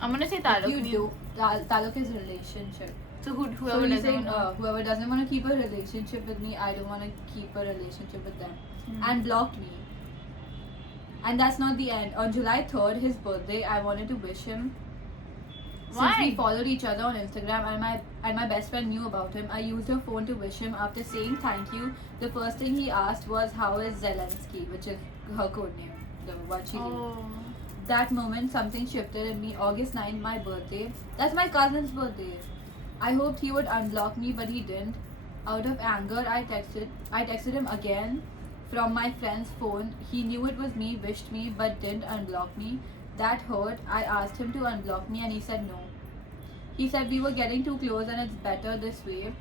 I'm gonna say if taluk. you do ताल्लुक is relationship. So So whoever he's doesn't saying wanna- whoever doesn't want to keep a relationship with me, I don't want to keep a relationship with them, Hmm. and blocked me. And that's not the end. On July 3rd, his birthday, I wanted to wish him. Since Why? we followed each other on Instagram and my best friend knew about him, I used her phone to wish him. After saying thank you, the first thing he asked was how is Zelensky, which is her code name, the what she knew. Oh. That moment, something shifted in me. August 9th, my birthday. That's my cousin's birthday. I hoped he would unblock me, but he didn't. Out of anger, I texted him again from my friend's phone. He knew it was me, wished me, but didn't unblock me. That hurt. I asked him to unblock me, and he said no. He said we were getting too close and it's better this way.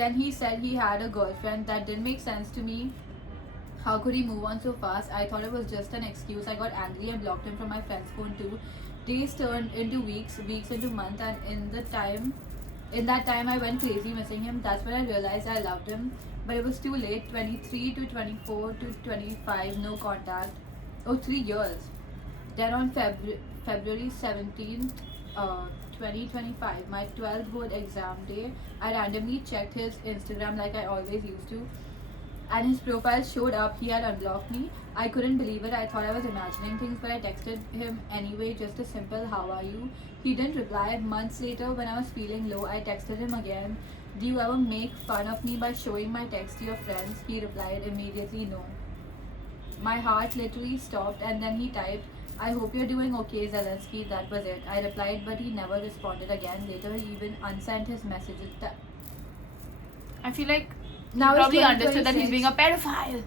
Then he said he had a girlfriend. That didn't make sense to me. How could he move on so fast? I thought it was just an excuse. I got angry and blocked him from my friend's phone too. Days turned into weeks, weeks into months, and in that time I went crazy missing him. That's when I realized I loved him. But it was too late. 23 to 24 to 25, no contact. Oh, 3 years. Then on February 17th, 2025, my 12th board exam day, I randomly checked his Instagram like I always used to. And his profile showed up. He had unblocked me. I couldn't believe it. I thought I was imagining things, but I texted him anyway, just a simple "How are you?" He didn't reply. Months later, when I was feeling low, I texted him again. Do you ever make fun of me by showing my text to your friends? He replied immediately, no. My heart literally stopped, and then he typed, I hope you're doing okay, Zelensky. That was it. I replied, but he never responded again. Later, he even unsent his messages. I feel like Now he it's probably understood that he's 2026. being a pedophile.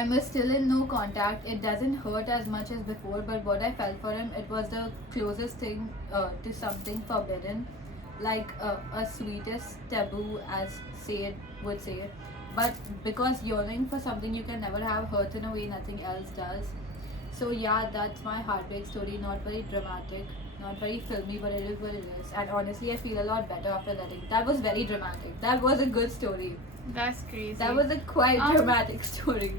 I'm still in no contact. It doesn't hurt as much as before, but what I felt for him, it was the closest thing to something forbidden, like a sweetest taboo, as Sayed would say. But because yearning for something you can never have hurts in a way nothing else does. So yeah, that's my heartbreak story. Not very dramatic, not very filmy, but it is what it is. And honestly, I feel a lot better after letting. That was very dramatic. That was a good story. That's crazy. That was a quite Um, dramatic story.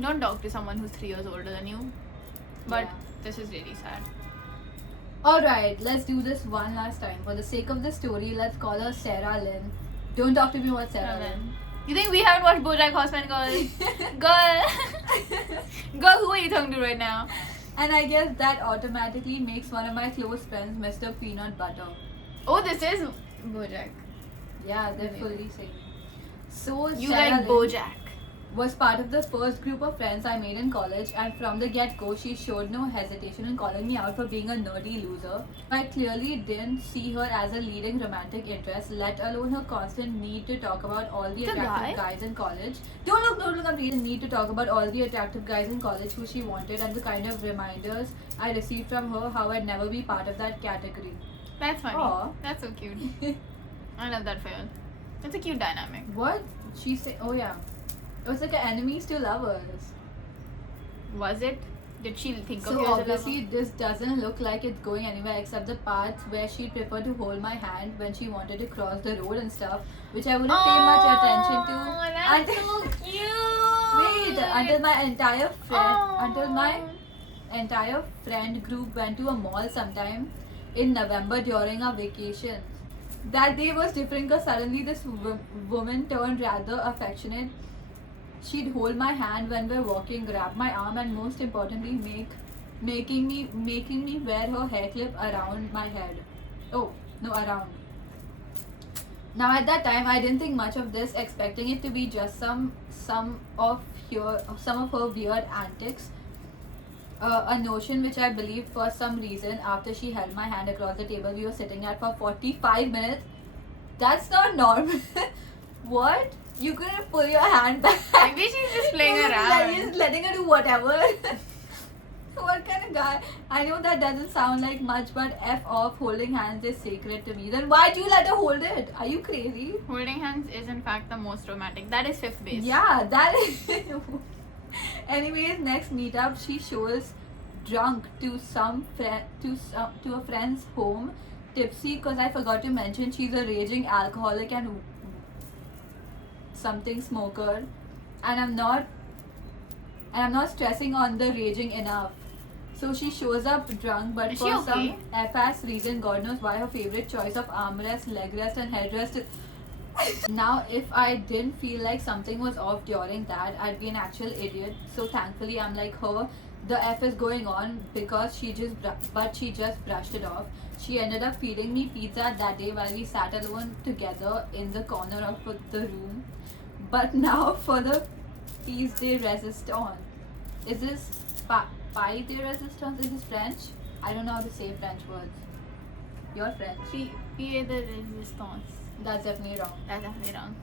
Don't talk to someone who's 3 years older than you. But Yeah. this is really sad. Alright, let's do this one last time. For the sake of the story, let's call her Sarah Lynn. Don't talk to me about Sarah Lynn. You think we haven't watched BoJack Horseman, girl? Girl! Girl, who are you talking to right now? And I guess that automatically makes one of my close friends Mr. Peanut Butter. Oh, this is BoJack. Yeah, they're Amazing. fully same. So You Sarah like Lynn BoJack. was part of the first group of friends I made in college, and from the get-go, she showed no hesitation in calling me out for being a nerdy loser. I clearly didn't see her as a leading romantic interest, let alone her constant need to talk about all the The attractive guy? guys in college. Don't look, I'm reading. Need to talk about all the attractive guys in college who she wanted, and the kind of reminders I received from her how I'd never be part of that category. That's funny. Aw. That's so cute. I love that for you. It's a cute dynamic. What? She said, oh yeah. It was like an enemies to lovers. Was it? Did she think of So you as a obviously lover? this doesn't look like it's going anywhere except the parts where she preferred to hold my hand when she wanted to cross the road and stuff, which I wouldn't pay much attention to. Oh, that's Until- so cute. Wait, until my entire Aw. friend group went to a mall sometime in November during our vacations. That day was different because suddenly this woman turned rather affectionate. She'd hold my hand when we're walking, grab my arm, and most importantly, making me wear her hair clip around my head. Oh no, around. Now at that time, I didn't think much of this, expecting it to be just some of her weird antics. A notion which I believed for some reason after she held my hand across the table we were sitting at for 45 minutes. That's not normal. What? You couldn't pull your hand back. Maybe she's just playing You were around. just letting her do whatever. What kind of guy? I know that doesn't sound like much, but F off, holding hands is sacred to me. Then why'd you let her hold it? Are you crazy? Holding hands is in fact the most romantic. That is fifth base. Yeah, that is. Anyways, next meetup, she shows drunk to a friend's home, tipsy, because I forgot to mention she's a raging alcoholic and something smoker, and I'm not stressing on the raging enough. So she shows up drunk, but Is for she okay? some F-ass reason, God knows why, her favorite choice of armrest, leg rest and headrest is now, if I didn't feel like something was off during that, I'd be an actual idiot. So thankfully, I'm like her. The F is going on because she just brushed it off. She ended up feeding me pizza that day while we sat alone together in the corner of the room. But now for the piece de resistance. Is this pie de resistance? Is this French? I don't know how to say French words. You're French. Pied de resistance. That's definitely wrong. That's definitely wrong.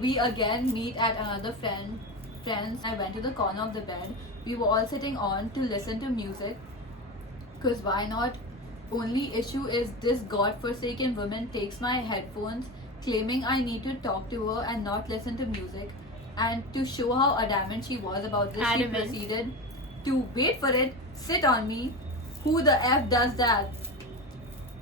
We again meet at another friend's. I went to the corner of the bed. We were all sitting on to listen to music. Cause why not? Only issue is this godforsaken woman takes my headphones, claiming I need to talk to her and not listen to music. And to show how adamant she was about this, she proceeded to, wait for it, sit on me. Who the F does that?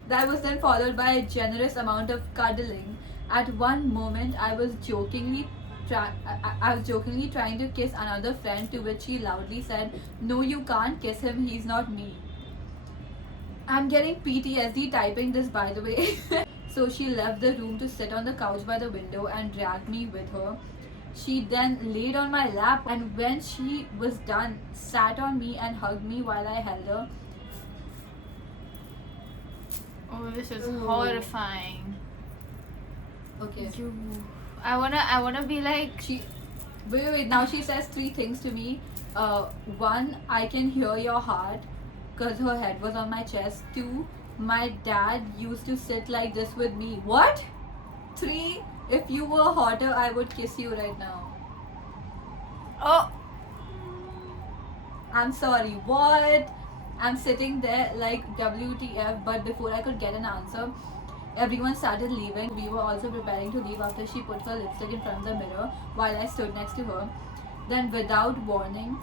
That was then followed by a generous amount of cuddling. At one moment, I was jokingly trying to kiss another friend, to which she loudly said, "No, you can't kiss him. He's not me." I'm getting PTSD typing this, by the way. So she left the room to sit on the couch by the window and dragged me with her. She then laid on my lap, and when she was done, sat on me and hugged me while I held her. Oh, this is Ooh. horrifying. Okay. I wanna be like. Wait. Now she says 3 things to me. One, I can hear your heart, because her head was on my chest. 2, my dad used to sit like this with me. What? 3, if you were hotter, I would kiss you right now. Oh. I'm sorry, what? I'm sitting there like WTF, but before I could get an answer, everyone started leaving. We were also preparing to leave after she put her lipstick in front of the mirror while I stood next to her. Then, without warning,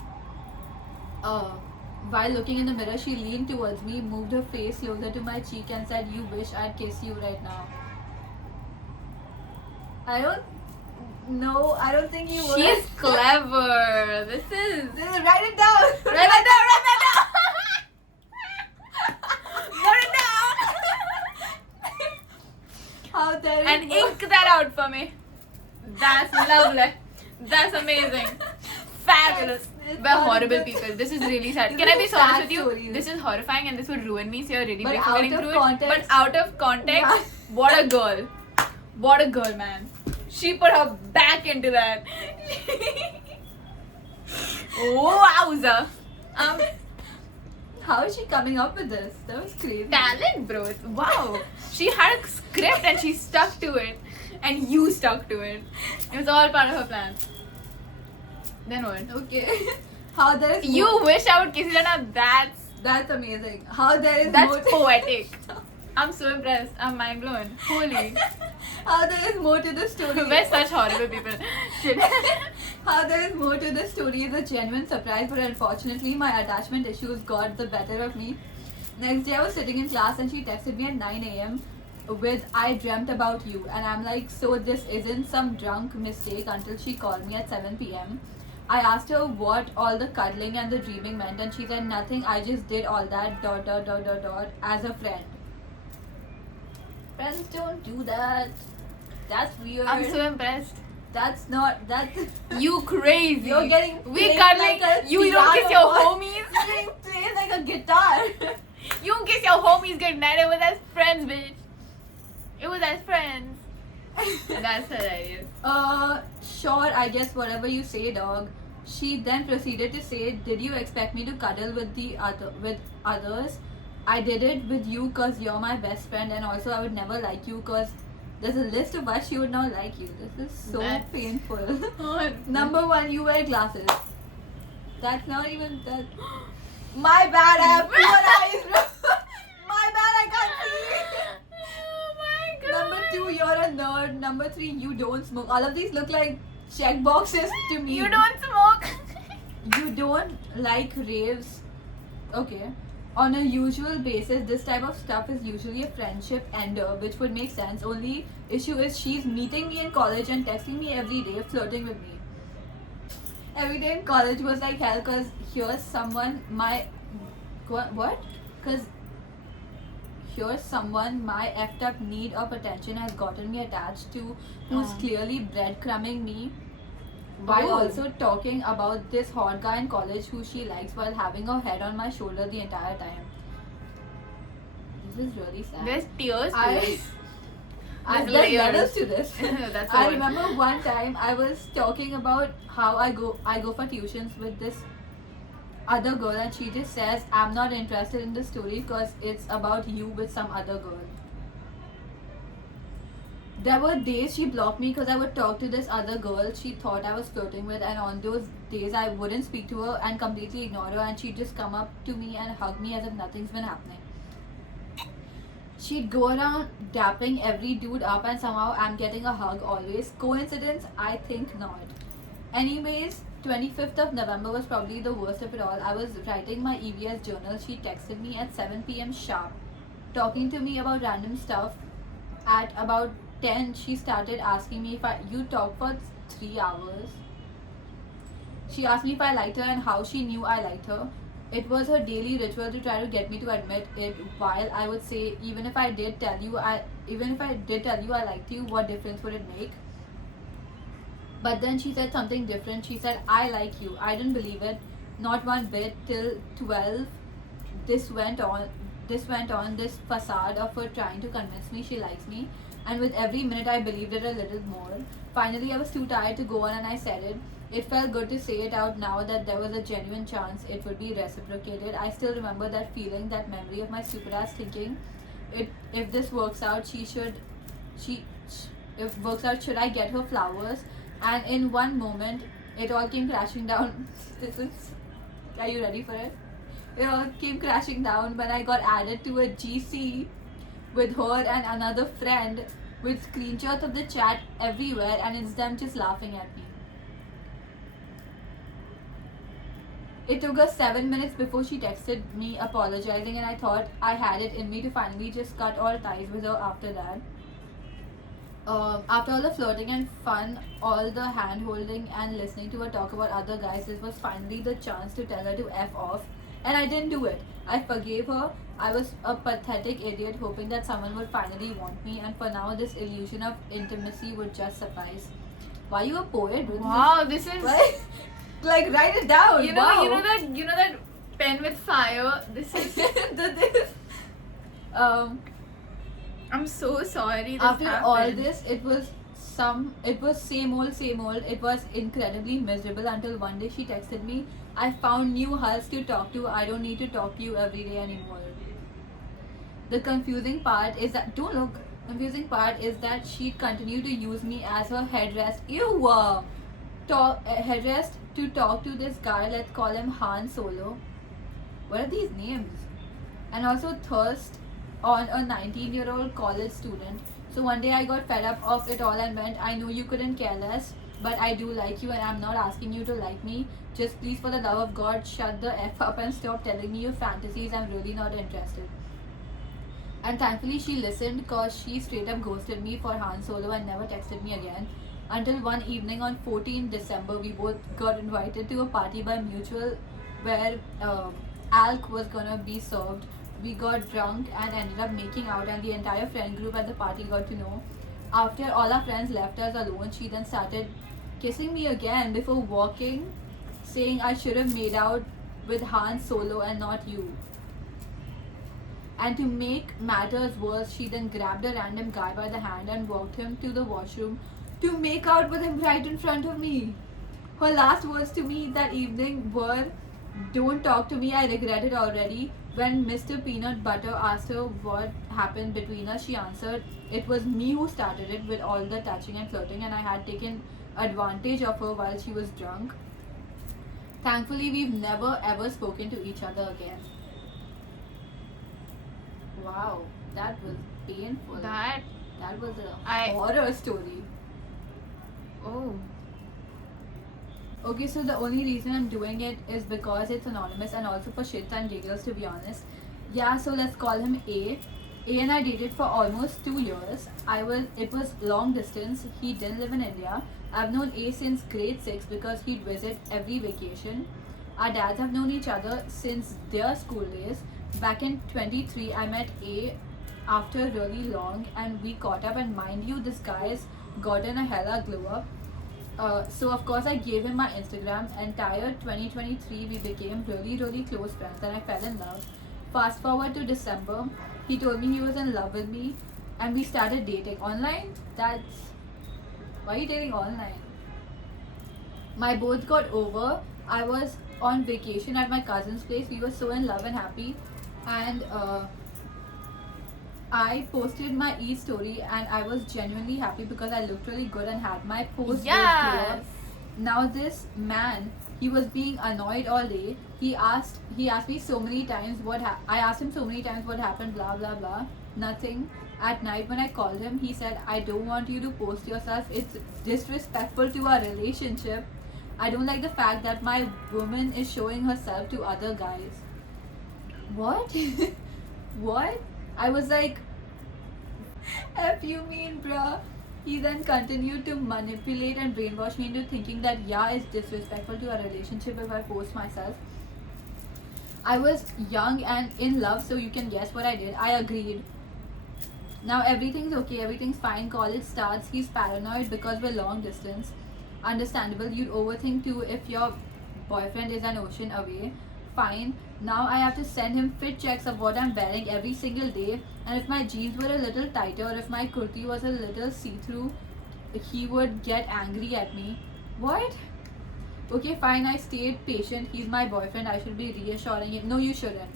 while looking in the mirror, she leaned towards me, moved her face closer to my cheek and said, "You wish I'd kiss you right now." I don't think you would. She's clever. This is. Write it down. Write that down. Write that down. Write it down. How dare you? And ink that out for me. That's lovely. That's amazing. Fabulous. It's We're not horrible good. people. This is really sad. This Can is I be a so honest sad with you? story. This is horrifying and this would ruin me, so you're really But brave for out getting of through context- it. But out of context, what a girl. What a girl, man. She put her back into that. Wowza. How is she coming up with this? That was crazy. Talent, bro. Wow. She had a script and she stuck to it. And you stuck to it. It was all part of her plan. Then what? Okay. How there is You more- wish I would kiss you now. That's amazing. How there is That's more poetic. I'm so impressed. I'm mind blown. Holy. How there is more to the story. We're such horrible people. Shit. How there is more to the story is a genuine surprise, but unfortunately my attachment issues got the better of me. Next day I was sitting in class and she texted me at 9 a.m. with "I dreamt about you," and I'm like, so this isn't some drunk mistake, until she called me at 7 p.m. I asked her what all the cuddling and the dreaming meant, and she said, "Nothing, I just did all that ... as a friend." Friends don't do that. That's weird. I'm so impressed. That's not that. You crazy. You're getting We played cuddling. like a You don't kiss piano your boy. homies. You're getting played like a guitar. You don't kiss your homies goodnight. It was as friends, bitch. It was as friends. That's hilarious. Sure, I guess whatever you say, dog. She then proceeded to say, "Did you expect me to cuddle with others? I did it with you cause you're my best friend, and also I would never like you cause there's a list of why she would not like you." This is so That's- painful. Oh, Number 1, you wear glasses. That's not even that. My bad, I have poor eyes, bro. My bad, I can't see. Oh my god. Number 2, you're a nerd. Number 3, you don't smoke. All of these look like check boxes to me. You don't smoke. You don't like raves. Okay. On a usual basis, this type of stuff is usually a friendship ender, which would make sense. Only issue is she's meeting me in college and texting me every day, flirting with me. Every day in college was like hell, cause here's someone what? Cause here's someone my effed up need of attention has gotten me attached to, who's clearly breadcrumbing me, while Oh. also talking about this hot guy in college who she likes while having her head on my shoulder the entire time. This is really sad. There's tears to I- this. There's layers. levels to this. That's the I word. remember one time I was talking about how I go for tuitions with this other girl, and she just says I'm not interested in the story because it's about you with some other girl. There were days she blocked me because I would talk to this other girl she thought I was flirting with, and on those days I wouldn't speak to her and completely ignore her, and she'd just come up to me and hug me as if nothing's been happening. She'd go around dapping every dude up, and somehow I'm getting a hug always. Coincidence? I think not. Anyways, 25th of November was probably the worst of it all. I was writing my EVS journal. She texted me at 7 p.m. sharp, talking to me about random stuff. At about 10, she started asking me if you talked for 3 hours. She asked me if I liked her and how she knew I liked her. It was her daily ritual to try to get me to admit it, while I would say, even if I did tell you I liked you, what difference would it make? But then she said something different. She said, I like you. I didn't believe it, not one bit, till 12. This went on, this facade of her trying to convince me she likes me, and with every minute I believed it a little more. Finally, I was too tired to go on, and I said it. It felt good to say it out now that there was a genuine chance it would be reciprocated. I still remember that feeling, that memory of my stupid ass thinking, if this works out, should I get her flowers? And in one moment, it all came crashing down. Are you ready for it? It all came crashing down when I got added to a GC with her and another friend, with screenshots of the chat everywhere, and it's them just laughing at me. It took us 7 minutes before she texted me apologizing, and I thought I had it in me to finally just cut all ties with her after that. After all the flirting and fun, all the hand holding and listening to her talk about other guys, this was finally the chance to tell her to F off, and I didn't do it. I forgave her. I was a pathetic idiot hoping that someone would finally want me, and for now this illusion of intimacy would just suffice. Why are you a poet? Wow, this is. What? Like, write it down. You know, wow. you know that pen with fire. This is. I'm so sorry. This After happened. all this, it was same old, same old. It was incredibly miserable until one day she texted me, I found new hulls to talk to. I don't need to talk to you every day anymore. The confusing part is that confusing part is that she continued to use me as her headrest. Headrest to talk to this guy. Let's call him Han Solo. What are these names? And also thirst on a 19-year-old college student. So one day I got fed up of it all and went, I know you couldn't care less, but I do like you, and I'm not asking you to like me. Just please, for the love of God, shut the F up and stop telling me your fantasies. I'm really not interested. And thankfully she listened, cause she straight up ghosted me for Han Solo and never texted me again. Until one evening on 14 December, we both got invited to a party by mutual where alk was gonna be served. We got drunk and ended up making out, and the entire friend group at the party got to know. After all our friends left us alone, she then started kissing me again before walking, saying I should have made out with Han Solo and not you. And to make matters worse, she then grabbed a random guy by the hand and walked him to the washroom to make out with him right in front of me. Her last words to me that evening were, don't talk to me, I regret it already. When Mr. Peanut Butter asked her what happened between us, she answered, it was me who started it with all the touching and flirting, and I had taken advantage of her while she was drunk. Thankfully, we've never ever spoken to each other again. Wow, that was painful. That. That was a I- horror story. Oh. Okay, so the only reason I'm doing it is because it's anonymous and also for shits and giggles, to be honest. Yeah, so let's call him A. A and I dated for almost 2 years. It was long distance. He didn't live in India. I've known A since grade 6 because he'd visit every vacation. Our dads have known each other since their school days. Back in 23, I met A after really long and we caught up, and mind you, this guy's gotten a hella glow up. So of course I gave him my Instagram. Entire 2023 we became really close friends and I fell in love. Fast forward to December, he told me he was in love with me and we started dating online. That's why are you dating online? My both got over. I was on vacation at my cousin's place. We were so in love and happy, and I posted my e-story and I was genuinely happy because I looked really good and had my post Yes. Now this man, he was being annoyed all day. He asked me so many times I asked him so many times what happened, blah blah blah. Nothing. At night when I called him, he said, I don't want you to post yourself. It's disrespectful to our relationship. I don't like the fact that my woman is showing herself to other guys. What? What? I was like, F you mean, bruh? He then continued to manipulate and brainwash me into thinking that, yeah, it's disrespectful to our relationship if I post myself. I was young and in love, so you can guess what I did. I agreed. Now everything's okay, everything's fine. College starts. He's paranoid because we're long distance. Understandable. You'd overthink too if your boyfriend is an ocean away. Fine. Now I have to send him fit checks of what I'm wearing every single day, and if my jeans were a little tighter or if my kurti was a little see-through, he would get angry at me. What? Okay, fine, I stayed patient. He's my boyfriend. I should be reassuring him. No, you shouldn't.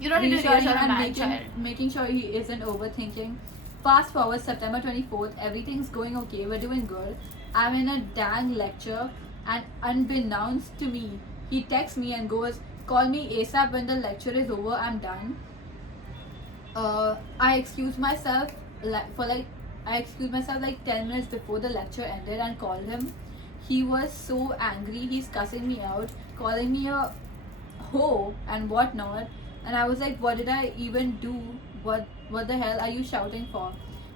You don't need to reassure a and man child. making sure he isn't overthinking. Fast forward September 24th, everything's going okay, we're doing good. I'm in a dang lecture, and unbeknownst to me, he texts me and goes, call me ASAP when the lecture is over, I'm done. I excused myself like 10 minutes before the lecture ended and called him. He was so angry, he's cussing me out, calling me a hoe and whatnot. And I was like, what did I even do? What the hell are you shouting for?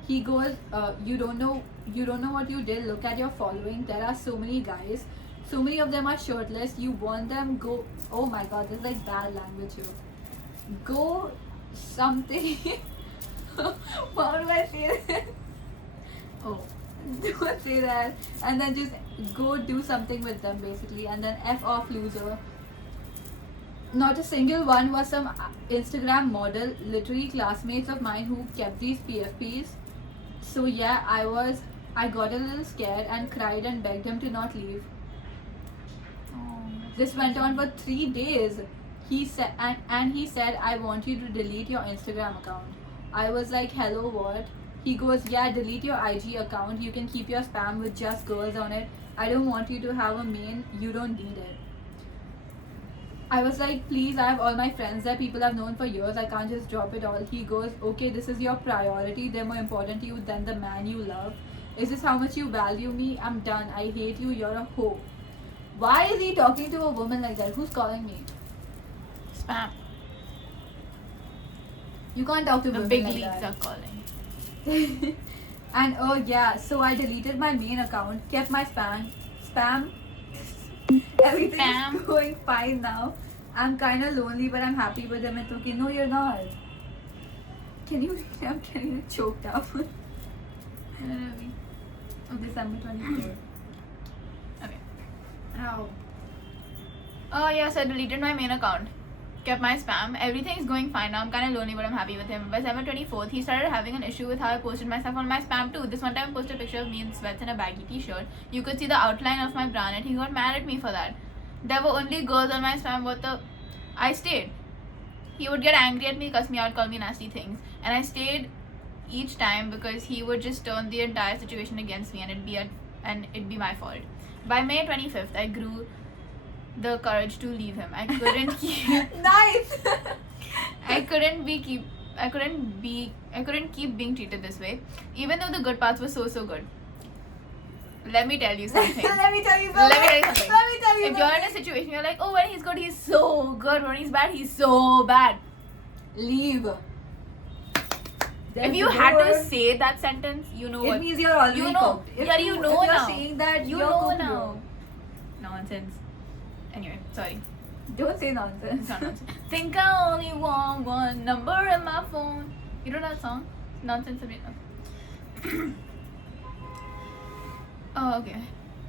He goes, you don't know what you did. Look at your following. There are so many guys. So many of them are shirtless. You want them, go. Oh my god, this is like bad language here. Go something. How do I say this? Oh, don't say that. And then just go do something with them basically. And then F off, loser. Not a single one was some Instagram model, literally classmates of mine who kept these PFPs. So yeah, I got a little scared and cried and begged him to not leave. This went on for 3 days. He said, and he said, I want you to delete your Instagram account. I was like, hello, what? He goes, yeah, delete your IG account. You can keep your spam with just girls on it. I don't want you to have a main. You don't need it. I was like, please, I have all my friends there, people I've known for years, I can't just drop it all. He goes, okay, this is your priority, they're more important to you than the man you love. Is this how much you value me? I'm done, I hate you, you're a hoe. Why is he talking to a woman like that? Who's calling me? Spam. You can't talk to The women big like leagues that. are calling. And oh yeah, so I deleted my main account, kept my spam. Everything's Spam. going fine now. I'm kind of lonely, but I'm happy with him. It's okay. No, you're not. Can you? I'm getting choked up. December 24th. Okay. Ow. Oh yeah, so I deleted my main account. Kept my spam. Everything's going fine now. I'm kind of lonely, but I'm happy with him. By December 24th, he started having an issue with how I posted myself on my spam too. This one time I posted a picture of me in sweats and a baggy t-shirt. You could see the outline of my brand and he got mad at me for that. There were only girls on my spam. I stayed. He would get angry at me, cuss me out, call me nasty things. And I stayed each time because he would just turn the entire situation against me and it'd be my fault. By May 25th, I grew the courage to leave him. I couldn't keep Nice. I couldn't keep being treated this way, even though the good parts were so good. Let me tell you something. Let me tell you Let something. me tell you something. Let me tell you If you're in a situation, you're like, oh, when he's good, he's so good. When he's bad, he's so bad. Leave. If you had to say that sentence, you know it what. means you're already You know. cooked. If Yeah, you know if you're now. saying that, You you're know cooked, now. bro. Nonsense. Anyway, sorry. Don't say nonsense. It's not nonsense. Think I only want one number in my phone. You know that song? Nonsense. Oh, okay.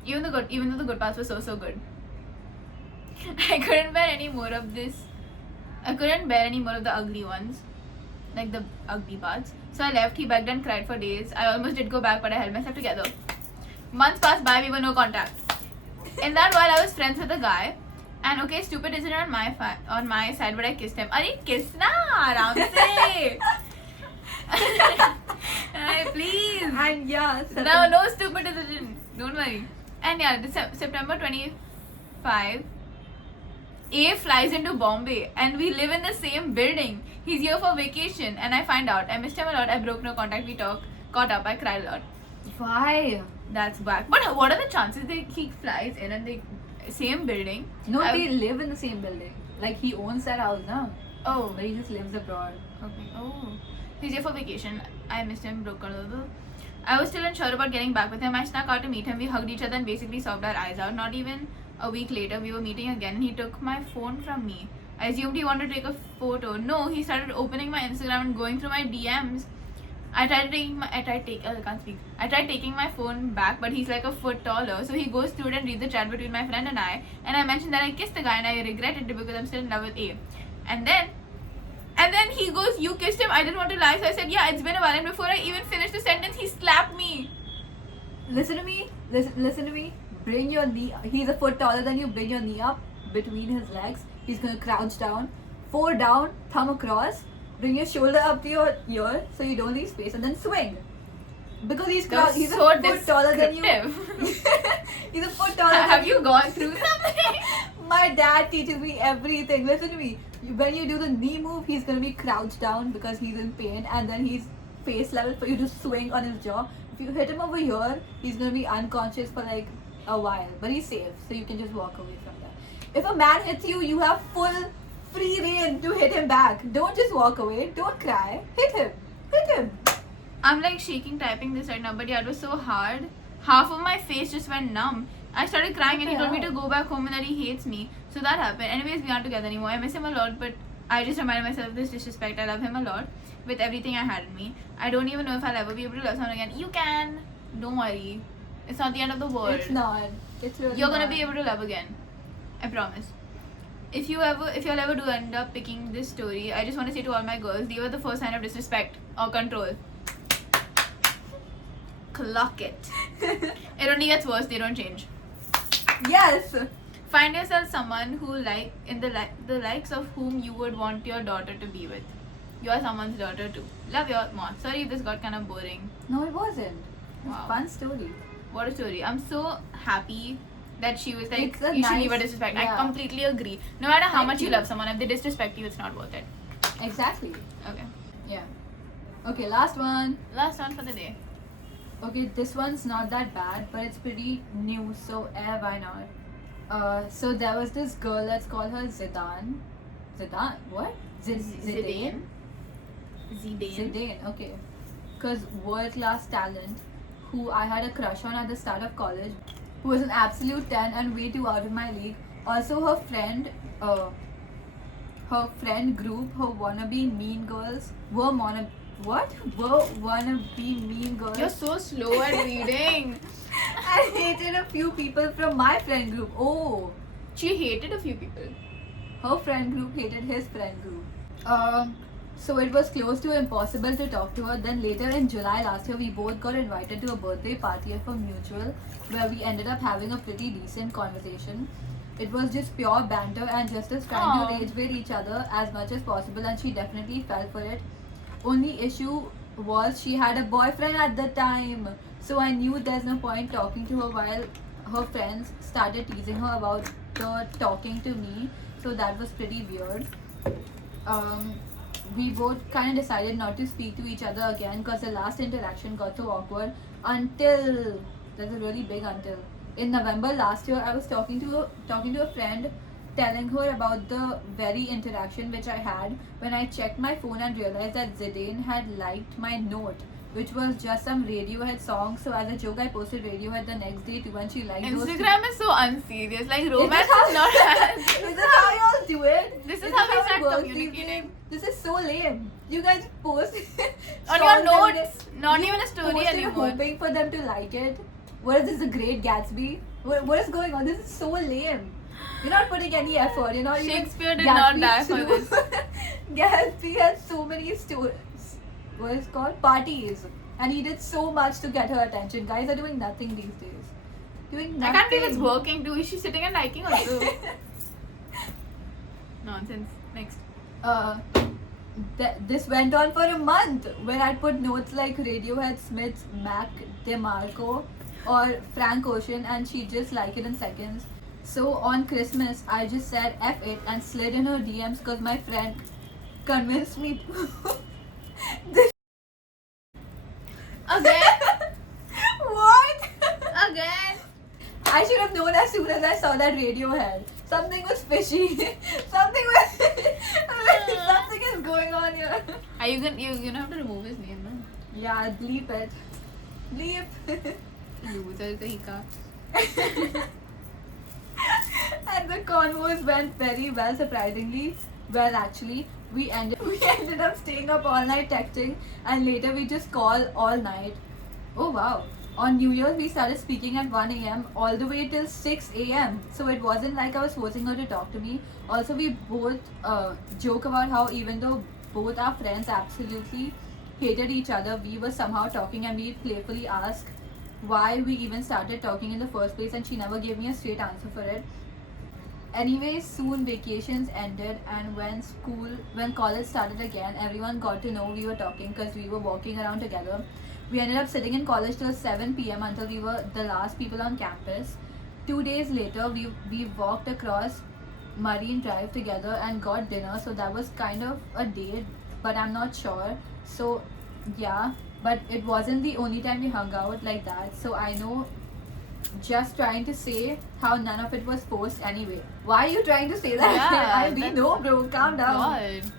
Even though the good parts were so good. I couldn't bear any more of this. I couldn't bear any more of the ugly ones. Like the ugly parts. So I left, he begged and cried for days. I almost did go back, but I held myself together. Months passed by, we were no contact. In that while I was friends with a guy. And okay, stupid isn't on my side, but I kissed him. Arey, kiss na, aram se. Please. And yeah, No stupid decision. Don't worry. And yeah, September 25, A flies into Bombay and we live in the same building. He's here for vacation and I find out. I missed him a lot. I broke no contact. We caught up. I cried a lot. Why? That's whack. But what are the chances that he flies in and they same building? No, they live in the same building. Like he owns that house now. Oh. But he just lives abroad. Okay. Oh. He's here for vacation. I missed him, broke a little. I was still unsure about getting back with him. I snuck out to meet him. We hugged each other and basically sobbed our eyes out. Not even a week later, we were meeting again and he took my phone from me. I assumed he wanted to take a photo. No, he started opening my Instagram and going through my DMs. I tried taking my phone back, but he's like a foot taller. So he goes through it and reads the chat between my friend and I. And I mentioned that I kissed the guy and I regretted it because I'm still in love with A. And then he goes, you kissed him? I didn't want to lie, so I said, yeah, it's been a while. And before I even finished the sentence, he slapped me. Listen to me. Listen to me. Bring your knee. He's a foot taller than you. Bring your knee up between his legs. He's gonna crouch down. 4 down, thumb across. Bring your shoulder up to your ear so you don't leave space, and then swing. Because he's a foot taller than you. He's a foot taller. Have you gone through something? My dad teaches me everything. Listen to me. When you do the knee move, he's gonna be crouched down because he's in pain, and then he's face level for you to swing on his jaw. If you hit him over here, he's gonna be unconscious for like a while, but he's safe, so you can just walk away from that. If a man hits you, you have full free reign to hit him back. Don't just walk away. Don't cry. Hit him. Hit him. I'm like shaking typing this right now, but yeah, it was so hard. Half of my face just went numb. I started crying and he told me to go back home and that he hates me. So that happened. Anyways, we aren't together anymore. I miss him a lot, but I just reminded myself of this disrespect. I love him a lot with everything I had in me. I don't even know if I'll ever be able to love someone again. You can. Don't worry. It's not the end of the world. It's not. It's really You're gonna not. be able to love again. I promise. If you'll ever do end up picking this story, I just want to say to all my girls, they were the first sign of disrespect or control. Clock it. It only gets worse, they don't change. Yes. Find yourself someone who the likes of whom you would want your daughter to be with. You are someone's daughter too. Love your mom. Sorry if this got kind of boring. No, it wasn't. It's Wow. a fun story. What a story. I'm so happy that she was like, It's a you should nice- leave her disrespect. I yeah. completely agree. No matter how Thank much you you. love someone, if they disrespect you, it's not worth it. Exactly. Okay. Yeah. Okay, last one. Last one for the day. Okay, this one's not that bad, but it's pretty new, so why not? So there was this girl, let's call her Zidane. Zidane? What? Zidane? Zidane, okay. Because world-class talent, who I had a crush on at the start of college, who was an absolute 10 and way too out of my league. Also, her friend group, her wannabe mean girls, were wannabe mean girls. You're so slow at reading. I hated a few people from my friend group. Oh, She hated a few people. her friend group hated his friend group. So it was close to impossible to talk to her. Then later in July last year, we both got invited to a birthday party of a mutual, where we ended up having a pretty decent conversation. It was just pure banter and just us trying Aww. to rage with each other as much as possible, and she definitely fell for it. Only issue was she had a boyfriend at the time, so I knew there's no point talking to her while her friends started teasing her about the talking to me. So that was pretty weird. We both kind of decided not to speak to each other again because the last interaction got so awkward until There's a really big until. In November last year, I was talking to a friend, telling her about the very interaction which I had when I checked my phone and realized that Zidane had liked my note, which was just some Radiohead song. So as a joke, I posted Radiohead the next day too, and she liked those. Instagram is so unserious. Like romance is not. Is this how y'all do it? This is how we it start works these communicating. days? This is so lame. You guys post On your songs notes, and not you even a story post it anymore. hoping for them to like it. What is this, The Great Gatsby? What is going on? This is so lame. You're not putting any effort. You're not even. Shakespeare did not die for too. this. Gatsby had so many what is it called? Parties. And he did so much to get her attention. Guys are doing nothing these days. Doing I nothing. can't believe it's working too. Is she sitting and liking also? Nonsense. Next. This went on for a month where I put notes like Radiohead, Smiths, Mac DeMarco or Frank Ocean, and she just liked it in seconds. So on Christmas, I just said F it and slid in her DMs because my friend convinced me this. Again? What? Again? I should have known as soon as I saw that Radiohead. Something was fishy. Something is going on here. Are you gonna have to remove his name, no? Yeah, bleep it. Bleep. Loser kahi ka. And the convos went very well, surprisingly well actually. We ended up staying up all night texting, and later we just call all night. Oh wow. On New Year's we started speaking at 1 a.m. all the way till 6 a.m. So it wasn't like I was forcing her to talk to me. Also we both joke about how even though both our friends absolutely hated each other, we were somehow talking, and we playfully asked why we even started talking in the first place, and she never gave me a straight answer for it. Anyway, soon vacations ended, and when college started again, everyone got to know we were talking because we were walking around together. We ended up sitting in college till 7 p.m. until we were the last people on campus. 2 days later, we walked across Marine Drive together and got dinner, so that was kind of a date, but I'm not sure. So yeah, but it wasn't the only time we hung out like that, so I know. Just trying to say how none of it was forced anyway. Why are you trying to say that? Yeah, we know, bro. Calm down. God.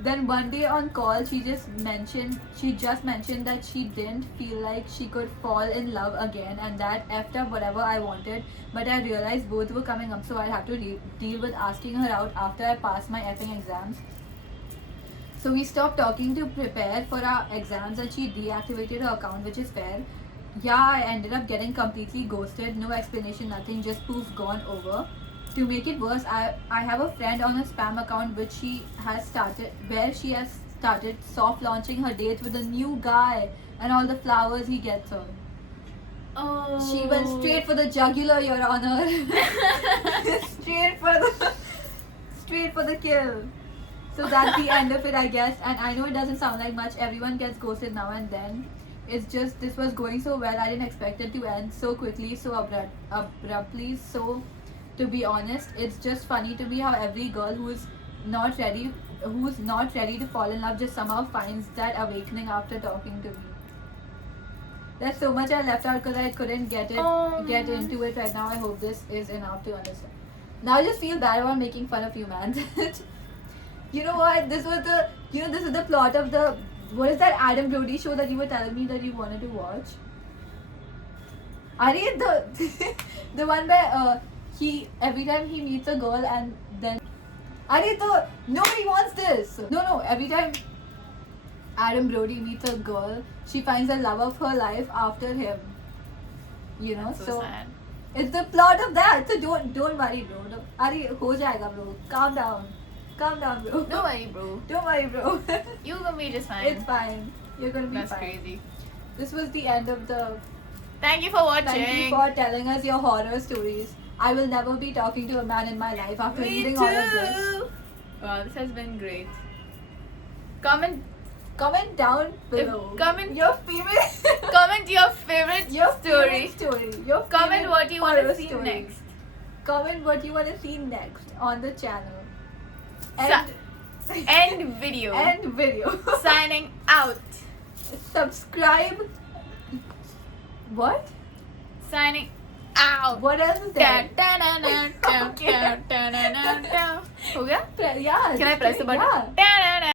Then one day on call, she just mentioned that she didn't feel like she could fall in love again, and that effed up whatever I wanted. But I realized both were coming up, so I'd have to deal with asking her out after I passed my effing exams. So we stopped talking to prepare for our exams, and she deactivated her account, which is fair. Yeah, I ended up getting completely ghosted. No explanation, nothing, just poof, gone over. To make it worse, I have a friend on a spam account where she has started soft launching her dates with a new guy and all the flowers he gets her. Oh. She went straight for the jugular, Your Honor. straight for the kill. So that's the end of it, I guess. And I know it doesn't sound like much. Everyone gets ghosted now and then. It's just this was going so well. I didn't expect it to end so quickly, so abruptly. So, to be honest, it's just funny to me how every girl who's not ready to fall in love just somehow finds that awakening after talking to me. There's so much I left out because I couldn't get into it right now. I hope this is enough to understand. Now I just feel bad about making fun of you, man. You know what? This is the plot of the. What is that Adam Brody show that you were telling me that you wanted to watch? The one where he every time he meets a girl and then nobody wants this. No, every time Adam Brody meets a girl, she finds the love of her life after him. You know, So sad. it's the plot of that. So don't worry, bro. Ho jayega, bro. Calm down, bro. Don't worry, bro. Don't worry, bro. You're gonna be just fine. It's fine. You're gonna be That's fine. crazy. This was the end of the. Thank you for watching. Thank you for telling us your horror stories. I will never be talking to a man in my life after Me reading too. all of this. Wow, this has been great. Comment Down below. comment- your favorite. comment your favorite Your story. favorite story. Your Comment favorite what you want horror to see story. next. Comment what you want to see next on the channel. End video. End video. Signing out. Subscribe. What? Signing out. What else is there? हो गया? Yeah. Can I press the button? Yeah.